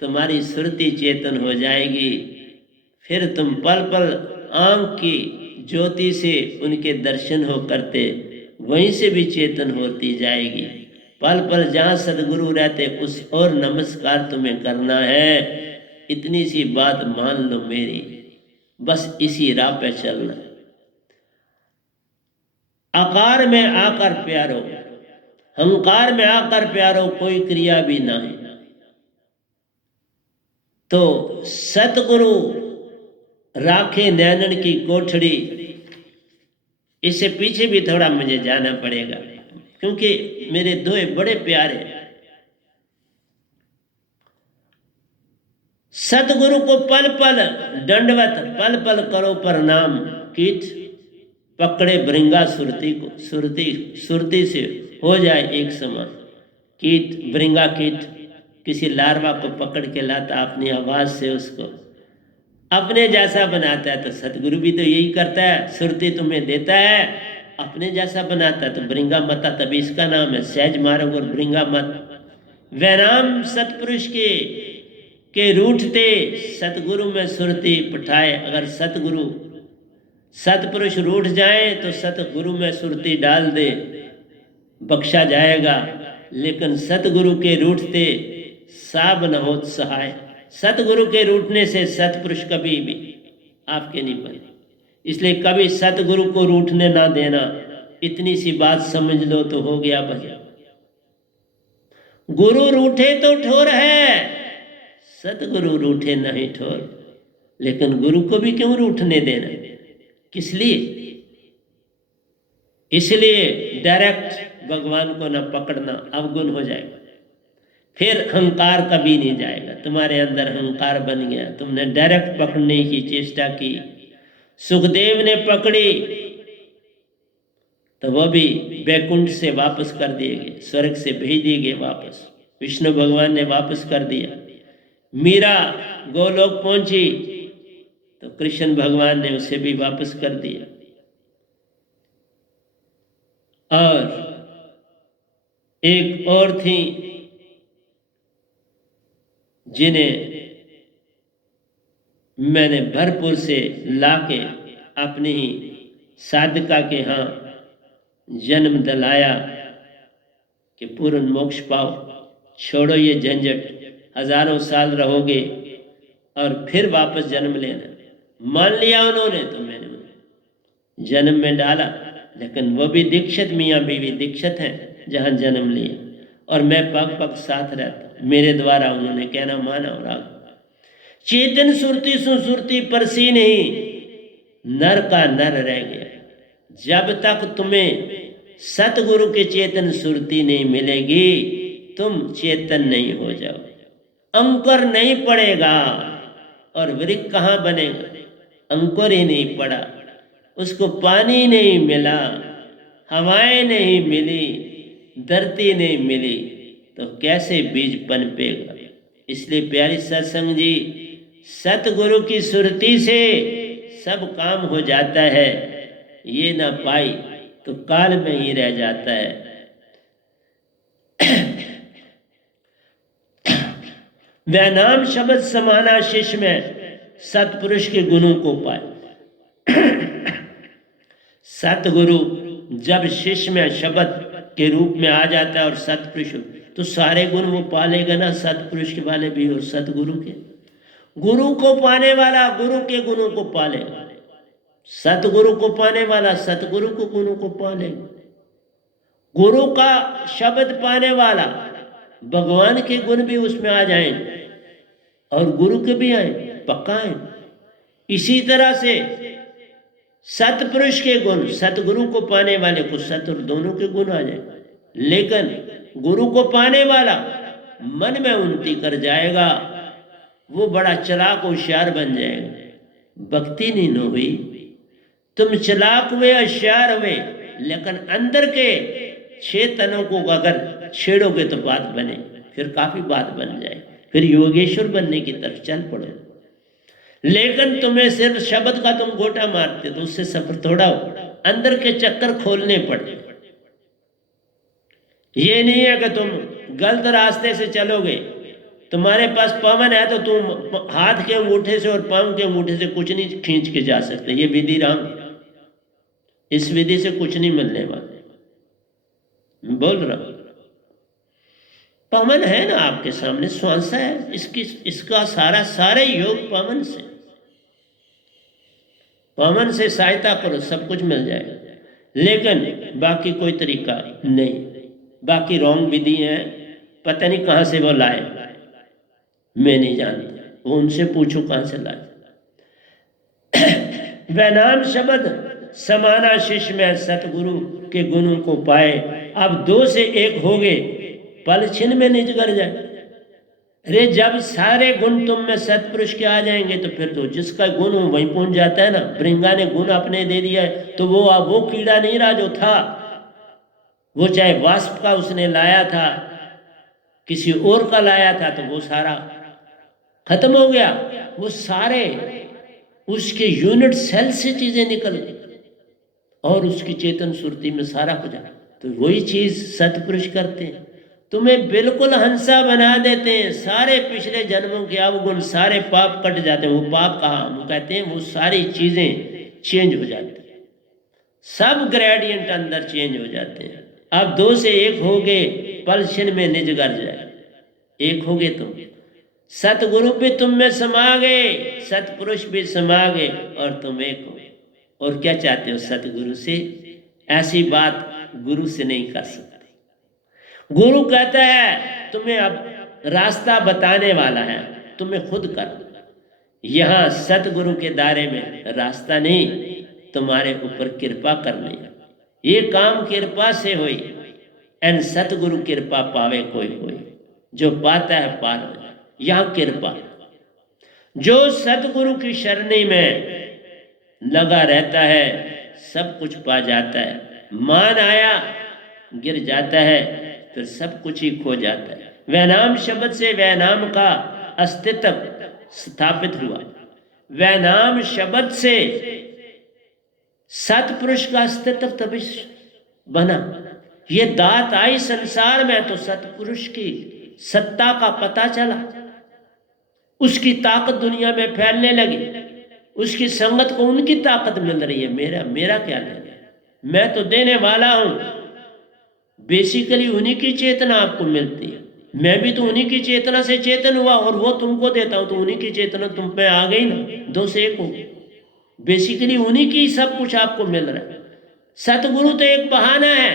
तुम्हारी सुरती चेतन हो जाएगी। फिर तुम पल पल आंख की ज्योति से उनके दर्शन हो करते, वहीं से भी चेतन होती जाएगी। पल पल जहाँ सदगुरु रहते उस और नमस्कार तुम्हें करना है। इतनी सी बात मान लो मेरी, बस इसी राह पे चलना। आकार में आकर प्यारो, हंकार में आकर प्यारो, कोई क्रिया भी ना है। तो सतगुरु राखे नैनन की कोठड़ी, इससे पीछे भी थोड़ा मुझे जाना पड़ेगा क्योंकि मेरे दोहे बड़े प्यारे। सतगुरु को पल पल दंडवत, पल पल करो प्रणाम। कीट पकड़े भृंगा सुरती को, सुरती से हो जाए एक समान। कीट, भृंगा कीट किसी लार्वा को पकड़ के लाता, अपनी आवाज से उसको अपने जैसा बनाता है। तो सतगुरु भी तो यही करता है, सुरती तुम्हें देता है, अपने जैसा बनाता है। तो भृंगा मता तभी इसका नाम है, सहज मार्ग और भृंगा मत। वैराम सतपुरुष के रूठते, सतगुरु में सुरती पठाए। अगर सतपुरुष रूठ जाए तो सतगुरु में सुरती डाल दे, बख्शा जाएगा। लेकिन सतगुरु के रूठते साब न हो सहाय। सतगुरु के रूठने से सतपुरुष कभी भी आपके नहीं बने। इसलिए कभी सतगुरु को रूठने ना देना। इतनी सी बात समझ लो तो हो गया भजन। गुरु रूठे तो ठोर है, सतगुरु रूठे नहीं ठोर। लेकिन गुरु को भी क्यों रूठने देना, किस लिए? इसलिए डायरेक्ट भगवान को न पकड़ना, अवगुण हो जाएगा। फिर अहंकार कभी नहीं जाएगा। तुम्हारे अंदर अहंकार बन गया, तुमने डायरेक्ट पकड़ने की चेष्टा की। सुखदेव ने पकड़ी तो वह भी बैकुंठ से वापस कर दिए गए, स्वर्ग से भेज दिए गए वापस। विष्णु भगवान ने वापस कर दिया। मीरा गोलोक पहुंची तो कृष्ण भगवान ने उसे भी वापस कर दिया। और एक और थी जिन्हें मैंने भरपूर से लाके अपनी ही साधका के यहाँ जन्म दिलाया कि पूर्ण मोक्ष पाओ, छोड़ो ये झंझट, हजारों साल रहोगे और फिर वापस जन्म लेना। मान लिया उन्होंने तो मैंने उन्हें जन्म में डाला। लेकिन वो भी दीक्षित, मियाँ बीवी दीक्षित हैं जहाँ जन्म लिया, और मैं पग पग साथ रहता। मेरे द्वारा उन्होंने कहना माना और आगे। चेतन सुरती सुसुरती परसी नहीं, नर का नर रह गया। जब तक तुम्हें सतगुरु के चेतन सुरती नहीं मिलेगी, तुम चेतन नहीं हो जाओ। अंकुर नहीं पड़ेगा और वृक्ष कहाँ बनेगा? अंकुर ही नहीं पड़ा, उसको पानी नहीं मिला, हवाएं नहीं मिली, धरती नहीं मिली, तो कैसे बीज पनपेगा? इसलिए प्यारी सत्संग जी, सतगुरु की सुरती से सब काम हो जाता है। ये ना पाई तो काल में ही रह जाता है। वह नाम शब्द समाना शिष्य में सतपुरुष के गुणों को पाए। सतगुरु जब शिष्य में शब्द के रूप में आ जाता है और सतपुरुष, तो सारे गुण वो पालेगा ना, सतपुरुष के वाले भी और सतगुरु के। गुरु को पाने वाला गुरु के गुणों को पालेगा, सतगुरु को पाने वाला सतगुरु को गुणों को पालेगा। गुरु का शब्द पाने वाला भगवान के गुण भी उसमें आ जाएंगे और गुरु के भी आए, पक्का है। इसी तरह से सतपुरुष के गुण, सतगुरु को पाने वाले को सत और दोनों के गुण आ जाएंगे। लेकिन गुरु को पाने वाला मन में उन्नति कर जाएगा, वो बड़ा चालाक होशियार बन जाएगा। भक्ति नहीं न हुई, तुम चालाक हुए होशियार हुए, लेकिन अंदर के 6 तनों को अगर छेड़ोगे तो बात बने, फिर काफी बात बन जाए, फिर योगेश्वर बनने की तरफ चल पड़ो। लेकिन तुम्हें सिर्फ शब्द का तुम गोटा मारते तो उससे सफर थोड़ा हो, अंदर के चक्कर खोलने पड़े। ये नहीं है कि तुम गलत रास्ते से चलोगे, तुम्हारे पास पवन है तो तुम हाथ के अंगूठे से और पांव के अंगूठे से कुछ नहीं खींच के जा सकते। ये विधि राम, इस विधि से कुछ नहीं मिलने वाला। बोल रहा हूं, पवन है ना आपके सामने, श्वासा है, इसका सारे योग पवन से, पवन से सहायता करो, सब कुछ मिल जाएगा। लेकिन बाकी कोई तरीका नहीं, बाकी रॉन्ग विधि है, पता नहीं कहां से वो लाए, मैं नहीं जानता, वो उनसे पूछो कहां से लाए। वह नाम शब्द समाना शिष्य में सतगुरु के गुणों को पाए। अब 2 से 1 हो गए, पल छिन में निज कर जाए। अरे जब सारे गुण तुम में सतपुरुष के आ जाएंगे तो फिर तो जिसका गुण हो वहीं पहुंच जाता है ना। भृंगा ने गुण अपने दे दिया है तो वो कीड़ा नहीं रहा जो था, वो चाहे वाष्प का उसने लाया था, किसी और का लाया था, तो वो सारा खत्म हो गया। वो सारे उसके यूनिट सेल से चीजें निकल गई और उसकी चेतन सुरती में सारा हो जाए। तो वही चीज सतपुरुष करते हैं, तुम्हें बिल्कुल हंसा बना देते हैं। सारे पिछले जन्मों के अवगुण, सारे पाप कट जाते हैं। वो पाप कहा, हम कहते हैं वो सारी चीजें चेंज हो जाती हैं, सब ग्रेडियंट अंदर चेंज हो जाते हैं। अब 2 से 1 हो गए, पल क्षण में निज कर जाए। 1 हो गए तुम, सतगुरु भी तुम में समा गए, सतपुरुष भी समा गए और तुम 1 हो। और क्या चाहते हो सतगुरु से? ऐसी बात गुरु से नहीं कर सकते। गुरु कहता है तुम्हें अब रास्ता बताने वाला है, तुम्हें खुद कर। यहां सतगुरु के दायरे में रास्ता नहीं, तुम्हारे ऊपर कृपा करनी है। ये काम कृपा से हुई, एन सतगुरु कृपा पावे कोई कोई, जो पाता है पार हो जाए। यहां कृपा, जो सतगुरु की शरणी में लगा रहता है सब कुछ पा जाता है। मान आया गिर जाता है, फिर सब कुछ ही खो जाता है। वह नाम शब्द से वह नाम का अस्तित्व स्थापित हुआ। वह नाम शब्द से सतपुरुष का अस्तित्व तभी बना। ये दात आई संसार में तो सतपुरुष की सत्ता का पता चला, उसकी ताकत दुनिया में फैलने लगी, उसकी संगत को उनकी ताकत मिल रही है। मेरा क्या लेना, मैं तो देने वाला हूं। बेसिकली उन्हीं की चेतना आपको मिलती है, मैं भी तो उन्हीं की चेतना से चेतन हुआ और वो तुमको देता हूं, तो उन्हीं की चेतना तुम पे आ गई ना। 2 से 1 हो, बेसिकली उन्हीं की सब कुछ आपको मिल रहा है। सतगुरु तो एक बहाना है,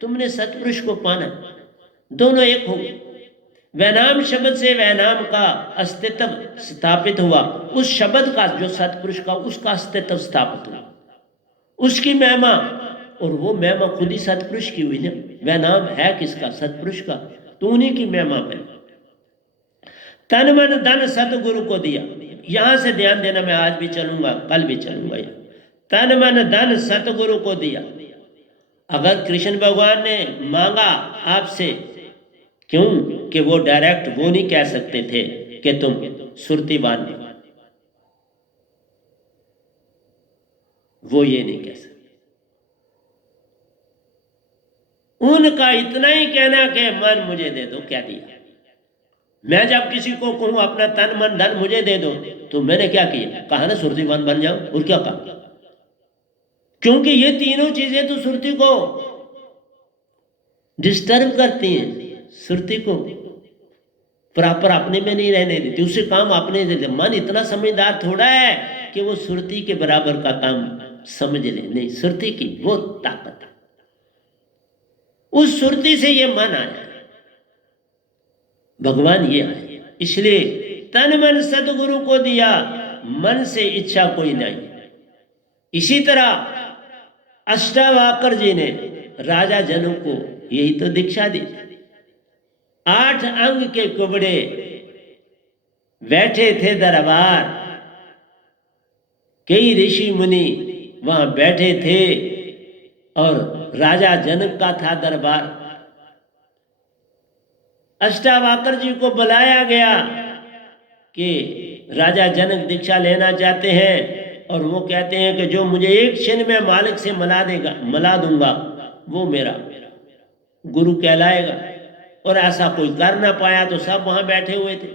तुमने सतपुरुष को पाना, दोनों 1 हो। वह नाम शब्द से वह नाम का अस्तित्व स्थापित हुआ। उस शब्द का जो सतपुरुष का, उसका अस्तित्व स्थापित हुआ, उसकी महिमा, और वो महिमा खुद ही सतपुरुष की हुई ना। वह नाम है किसका? सतपुरुष का, तो उन्हीं की महिमा में तन मन धन सतगुरु को दिया। यहां से ध्यान देना, मैं आज भी चलूंगा, कल भी चलूंगा। तन मन धन सतगुरु को दिया। अगर कृष्ण भगवान ने मांगा आपसे, क्यों कि वो डायरेक्ट वो नहीं कह सकते थे कि तुम सुरतीवान हो, वो ये नहीं कह सकते। उनका इतना ही कहना कि मन मुझे दे दो, क्या दिया। मैं जब किसी को कहूं अपना तन मन धन मुझे दे दो, तो मैंने क्या किया, कहा ना सुरतिवान बन जाओ, और क्या कहा, क्योंकि ये तीनों चीजें तो सुरती को डिस्टर्ब करती हैं, सुरती को प्रॉपर अपने में नहीं रहने देती, उससे काम अपने देते। मन इतना समझदार थोड़ा है कि वो सुरती के बराबर का काम समझ ले, नहीं, सुरती की वो ताकत है, उस सुरती से ये मन आया, भगवान ये आए। इसलिए तन मन सदगुरु को दिया, मन से इच्छा कोई नहीं। इसी तरह अष्टावक्र जी ने राजा जनक को यही तो दीक्षा दी। 8 अंग के कुबड़े बैठे थे दरबार, कई ऋषि मुनि वहां बैठे थे और राजा जनक का था दरबार। अष्टावक्र जी को बुलाया गया कि राजा जनक दीक्षा लेना चाहते हैं, और वो कहते हैं कि जो मुझे एक क्षण में मालिक से मिला दूंगा वो मेरा गुरु कहलाएगा। और ऐसा कोई कर ना पाया, तो सब वहां बैठे हुए थे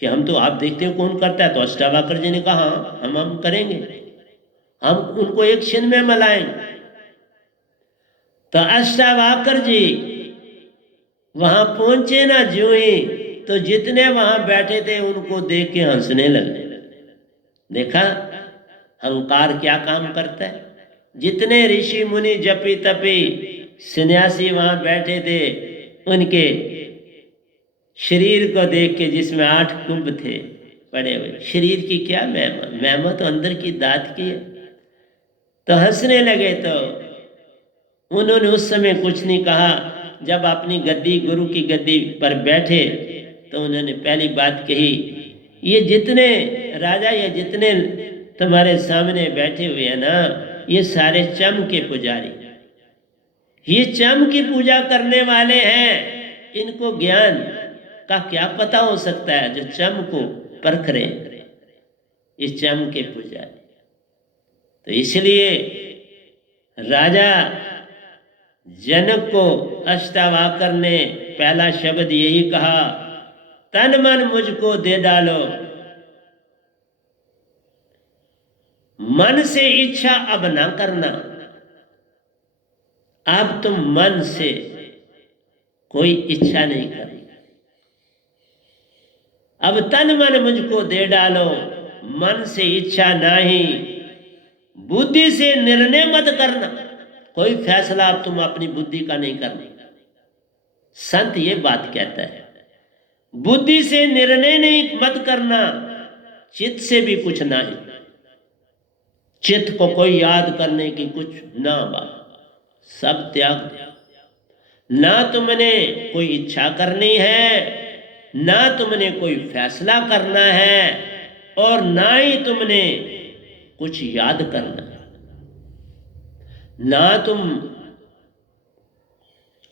कि हम तो, आप देखते हो कौन करता है। तो अष्टावक्र जी ने कहा हम करेंगे, हम उनको एक क्षण में मिलाएंगे। तो अष्टावक्र जी वहां पहुंचे ना, जो ही तो जितने वहां बैठे थे उनको देख के हंसने लगे। देखा अहंकार क्या काम करता है। जितने ऋषि मुनि जपी तपी सन्यासी वहां बैठे थे, उनके शरीर को देख के, जिसमें 8 कुंभ थे पड़े हुए, शरीर की क्या महिमा, महिमा तो अंदर की दात की है। तो हंसने लगे। तो उन्होंने उस समय कुछ नहीं कहा। जब अपनी गद्दी, गुरु की गद्दी पर बैठे, तो उन्होंने पहली बात कही, ये जितने राजा, ये जितने तुम्हारे सामने बैठे हुए हैं ना, ये सारे चम के पुजारी, ये चम की पूजा करने वाले हैं। इनको ज्ञान का क्या पता हो सकता है जो चम को परख रहे, इस चम के पुजारी। तो इसलिए राजा जनक को अष्टावक्र ने पहला शब्द यही कहा, तन मन मुझको दे डालो, मन से इच्छा अब ना करना। अब तुम मन से कोई इच्छा नहीं करनी, अब तन मन मुझको दे डालो, मन से इच्छा नहीं, बुद्धि से निर्णय मत करना। कोई फैसला अब तुम अपनी बुद्धि का नहीं करना। संत ये बात कहता है, बुद्धि से निर्णय नहीं मत करना, चित्त से भी कुछ नहीं, चित्त को कोई याद करने की कुछ ना बात, सब त्याग। ना तुमने कोई इच्छा करनी है, ना तुमने कोई फैसला करना है, और ना ही तुमने कुछ याद करना है। ना तुम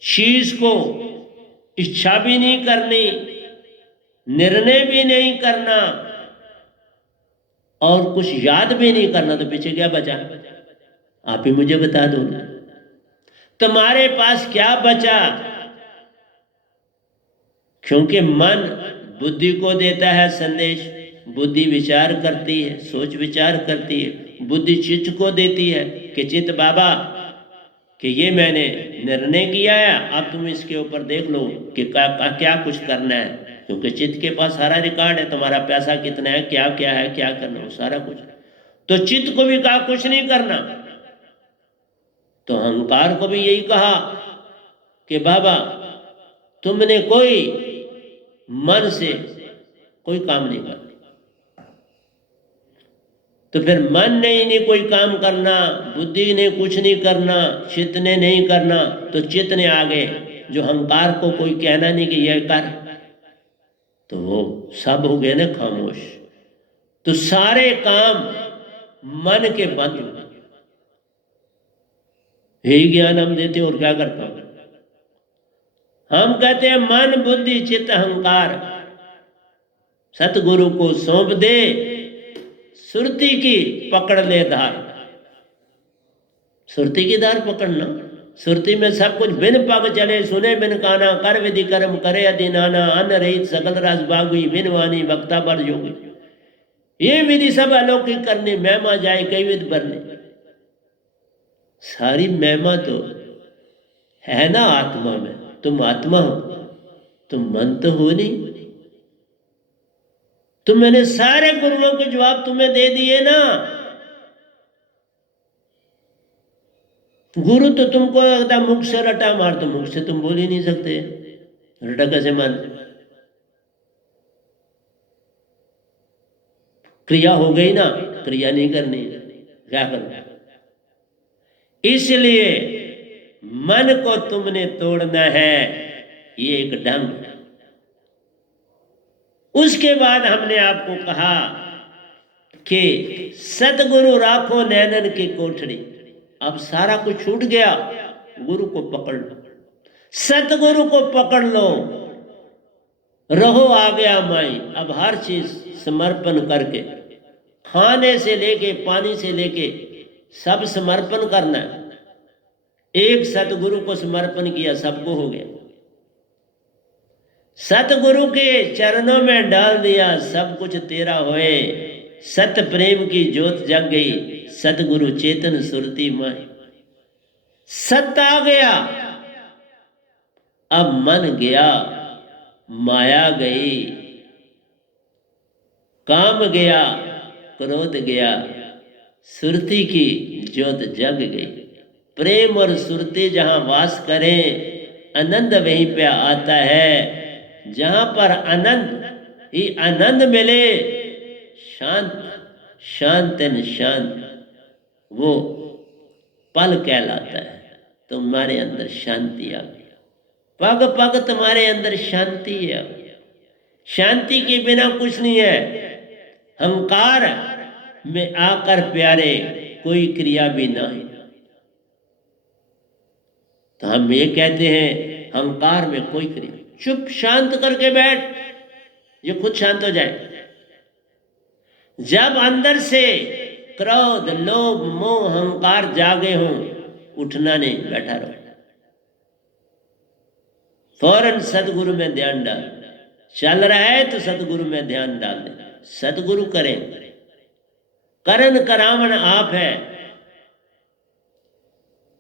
चीज को इच्छा भी नहीं करनी, निर्णय भी नहीं करना, और कुछ याद भी नहीं करना। तो पीछे क्या बचा, आप ही मुझे बता दो, तुम्हारे पास क्या बचा। क्योंकि मन बुद्धि को देता है संदेश, बुद्धि विचार करती है, सोच विचार करती है। बुद्धि चित्त को देती है कि चित्त बाबा कि ये मैंने निर्णय किया है, अब तुम इसके ऊपर देख लो कि क्या कुछ करना है। क्योंकि चित्त के पास सारा रिकॉर्ड है, तुम्हारा पैसा कितना है, क्या क्या है, क्या करना है, सारा कुछ। तो चित्त को भी कहा कुछ नहीं करना। तो अहंकार को भी यही कहा कि बाबा तुमने कोई मन से कोई काम नहीं करना। तो फिर मन ने ही नहीं कोई काम करना, बुद्धि ने कुछ नहीं करना, चित्त ने नहीं करना, तो चित्त ने आगे जो अहंकार को कोई कहना नहीं कि यह कर, तो वो सब हो गए ना खामोश। तो सारे काम मन के बंद हो गए। यही ज्ञान हम देते हैं। और क्या करता हूं हम, कहते हैं मन बुद्धि चित्त अहंकार सतगुरु को सौंप दे, सुरती की पकड़ ले धार। सुरती की धार पकड़ना, सुरती में सब कुछ बिन पग चले सुने बिन काना कर विधि कर्म करे अति नाना अन्न रहित सकल रस बागुई बिन वाणी वक्ता बर जोगी। ये विधि सब अलौकिक करने महिमा जाए कई विध बरने। सारी महिमा तो है ना आत्मा में। तुम आत्मा हो, तुम मन तो हो नहीं। तो मैंने सारे गुरुओं के जवाब तुम्हें दे दिए ना। गुरु तो तुमको एकदम मुख से रटा मार, तो मुख से तुम बोल ही नहीं सकते, रटा कैसे मान। क्रिया हो गई ना, क्रिया नहीं करनी, क्या करो। इसलिए मन को तुमने तोड़ना है, ये एक ढंग है। उसके बाद हमने आपको कहा कि सतगुरु राखो नैनन की कोठड़ी। अब सारा कुछ छूट गया, गुरु को पकड़ लो, सतगुरु को पकड़ लो, रहो आ गया माई। अब हर चीज समर्पण करके, खाने से लेके पानी से लेके सब समर्पण करना है। एक सतगुरु को समर्पण किया, सबको हो गया। सतगुरु के चरणों में डाल दिया, सब कुछ तेरा होए। सत प्रेम की ज्योत जग गई, सतगुरु चेतन सुरती माई। सत आ गया, अब मन गया, माया गई, काम गया, क्रोध गया, सुरती की ज्योत जग गई। प्रेम और सुरती जहां वास करें, आनंद वहीं पे आता है। जहां पर आनंद ही आनंद मिले, शांत शांतन शांत, वो पल कहलाता है। तुम्हारे अंदर शांति आ गई, पग पग तुम्हारे अंदर शांति है। शांति के बिना कुछ नहीं है। अहंकार में आकर प्यारे कोई क्रिया भी ना है। तो हम ये कहते हैं अहंकार में कोई क्रिया, चुप शांत करके बैठ, ये खुद शांत हो जाए। जब अंदर से क्रोध लोभ मोह अहंकार जागे हों, उठना नहीं, बैठा रहो। फौरन सतगुरु में ध्यान डाल। चल रहा है तो सतगुरु में ध्यान डाल दे। सतगुरु करें, करण करावण आप है,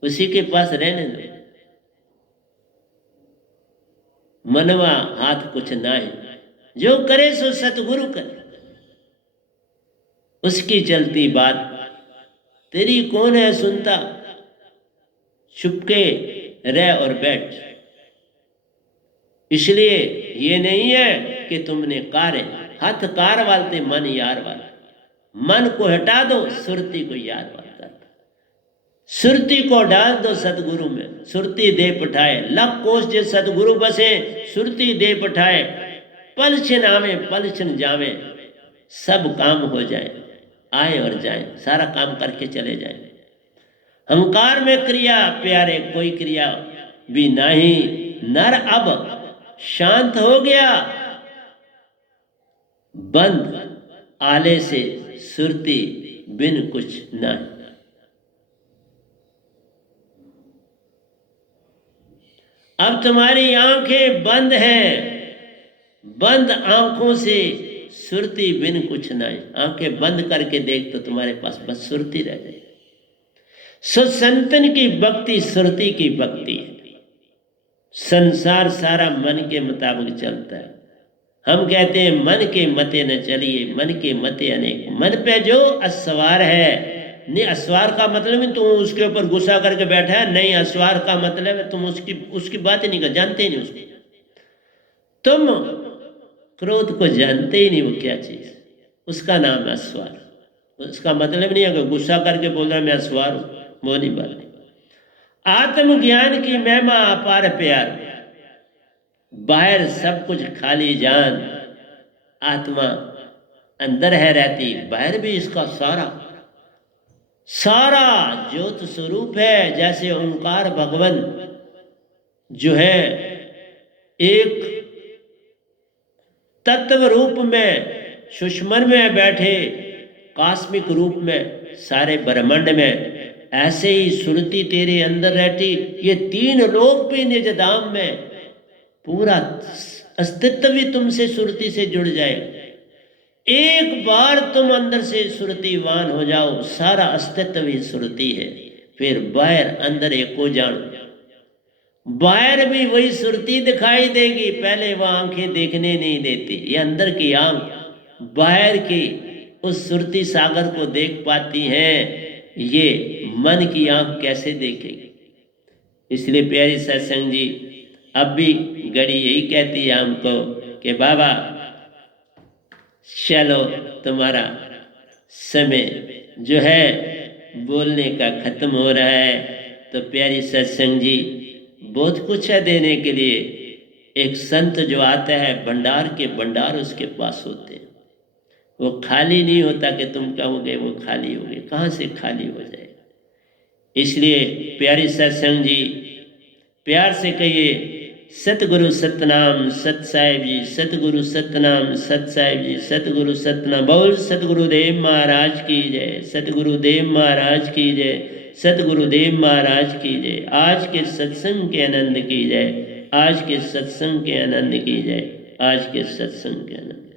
उसी के पास रहने दो। मनवा हाथ कुछ ना है, जो करे सो सतगुरु करे। उसकी चलती बात तेरी कौन है सुनता। चुपके रह और बैठ। इसलिए ये नहीं है कि तुमने कार्य हाथ कार वालते मन यार वाला। मन को हटा दो, सुरती को यार वाला। सुरती को डाल दो सतगुरु में, सुरती दे पठाए। लख कोस जे सतगुरु बसे, सुरती दे पठाए। पल छिन आवे पल छिन जावे, सब काम हो जाए, आए और जाए, सारा काम करके चले जाए। अहंकार में क्रिया प्यारे कोई क्रिया भी नहीं। नर अब शांत हो गया, बंद आले से सुरती बिन कुछ नहीं। अब तुम्हारी आंखें बंद हैं, बंद आंखों से सुरती बिन कुछ नहीं। आंखें बंद करके देख तो तुम्हारे पास बस सुरती रह जाए। सो संतन की भक्ति सुरती की भक्ति है। संसार सारा मन के मुताबिक चलता है। हम कहते हैं मन के मते न चलिए, मन के मते अनेक। मन पे जो अस्वार है, नहीं अस्वार का मतलब है तुम उसके ऊपर गुस्सा करके बैठा है, नहीं अस्वार का मतलब है तुम उसकी बात ही नहीं कर, जानते ही नहीं उसको। तुम क्रोध को जानते ही नहीं वो क्या चीज, उसका नाम है अस्वार। उसका मतलब नहीं है कि गुस्सा करके बोल रहा मैं अस्वार हूं, वो नहीं बात नहीं। आत्मज्ञान की महिमा अपार प्यार, बाहर सब कुछ खाली जान, आत्मा अंदर है रहती, बाहर भी इसका सारा ज्योत स्वरूप है। जैसे ओंकार भगवान जो है एक तत्व रूप में सुषमन में बैठे, कॉस्मिक रूप में सारे ब्रह्मांड में ऐसे ही सुरती तेरे अंदर रहती, ये 3 लोक भी निज धाम में, पूरा अस्तित्व भी तुमसे सुरती से जुड़ जाएगा। एक बार तुम अंदर से सुरतीवान हो जाओ, सारा अस्तित्व ही सुरती है। फिर बाहर अंदर एक को जानो, बाहर भी वही सुरती दिखाई देगी, पहले वह आंखें देखने नहीं देती। ये अंदर की आंख बाहर की उस सुरती सागर को देख पाती हैं, ये मन की आंख कैसे देखेगी। इसलिए प्यारी सत्संग जी अब भी घड़ी यही कहती है हमको कि बाबा चलो तुम्हारा समय जो है बोलने का खत्म हो रहा है। तो प्यारी सत्संग जी बहुत कुछ है देने के लिए। एक संत जो आता है, भंडार के भंडार उसके पास होते हैं, वो खाली नहीं होता कि तुम कहोगे वो खाली हो गए, कहाँ से खाली हो जाएगा। इसलिए प्यारी सत्संग जी प्यार से कहिए, सतगुरु सतनाम सत साहिब जी, सतगुरु सतनाम सत साहिब जी, सतगुरु सतनाम। बोल सतगुरुदेव महाराज की जय, सतगुरुदेव महाराज की जय, सतगुरुदेव महाराज की जय। आज के सत्संग के आनंद की जय, आज के सत्संग के आनंद की जय, आज के सत्संग के आनंद।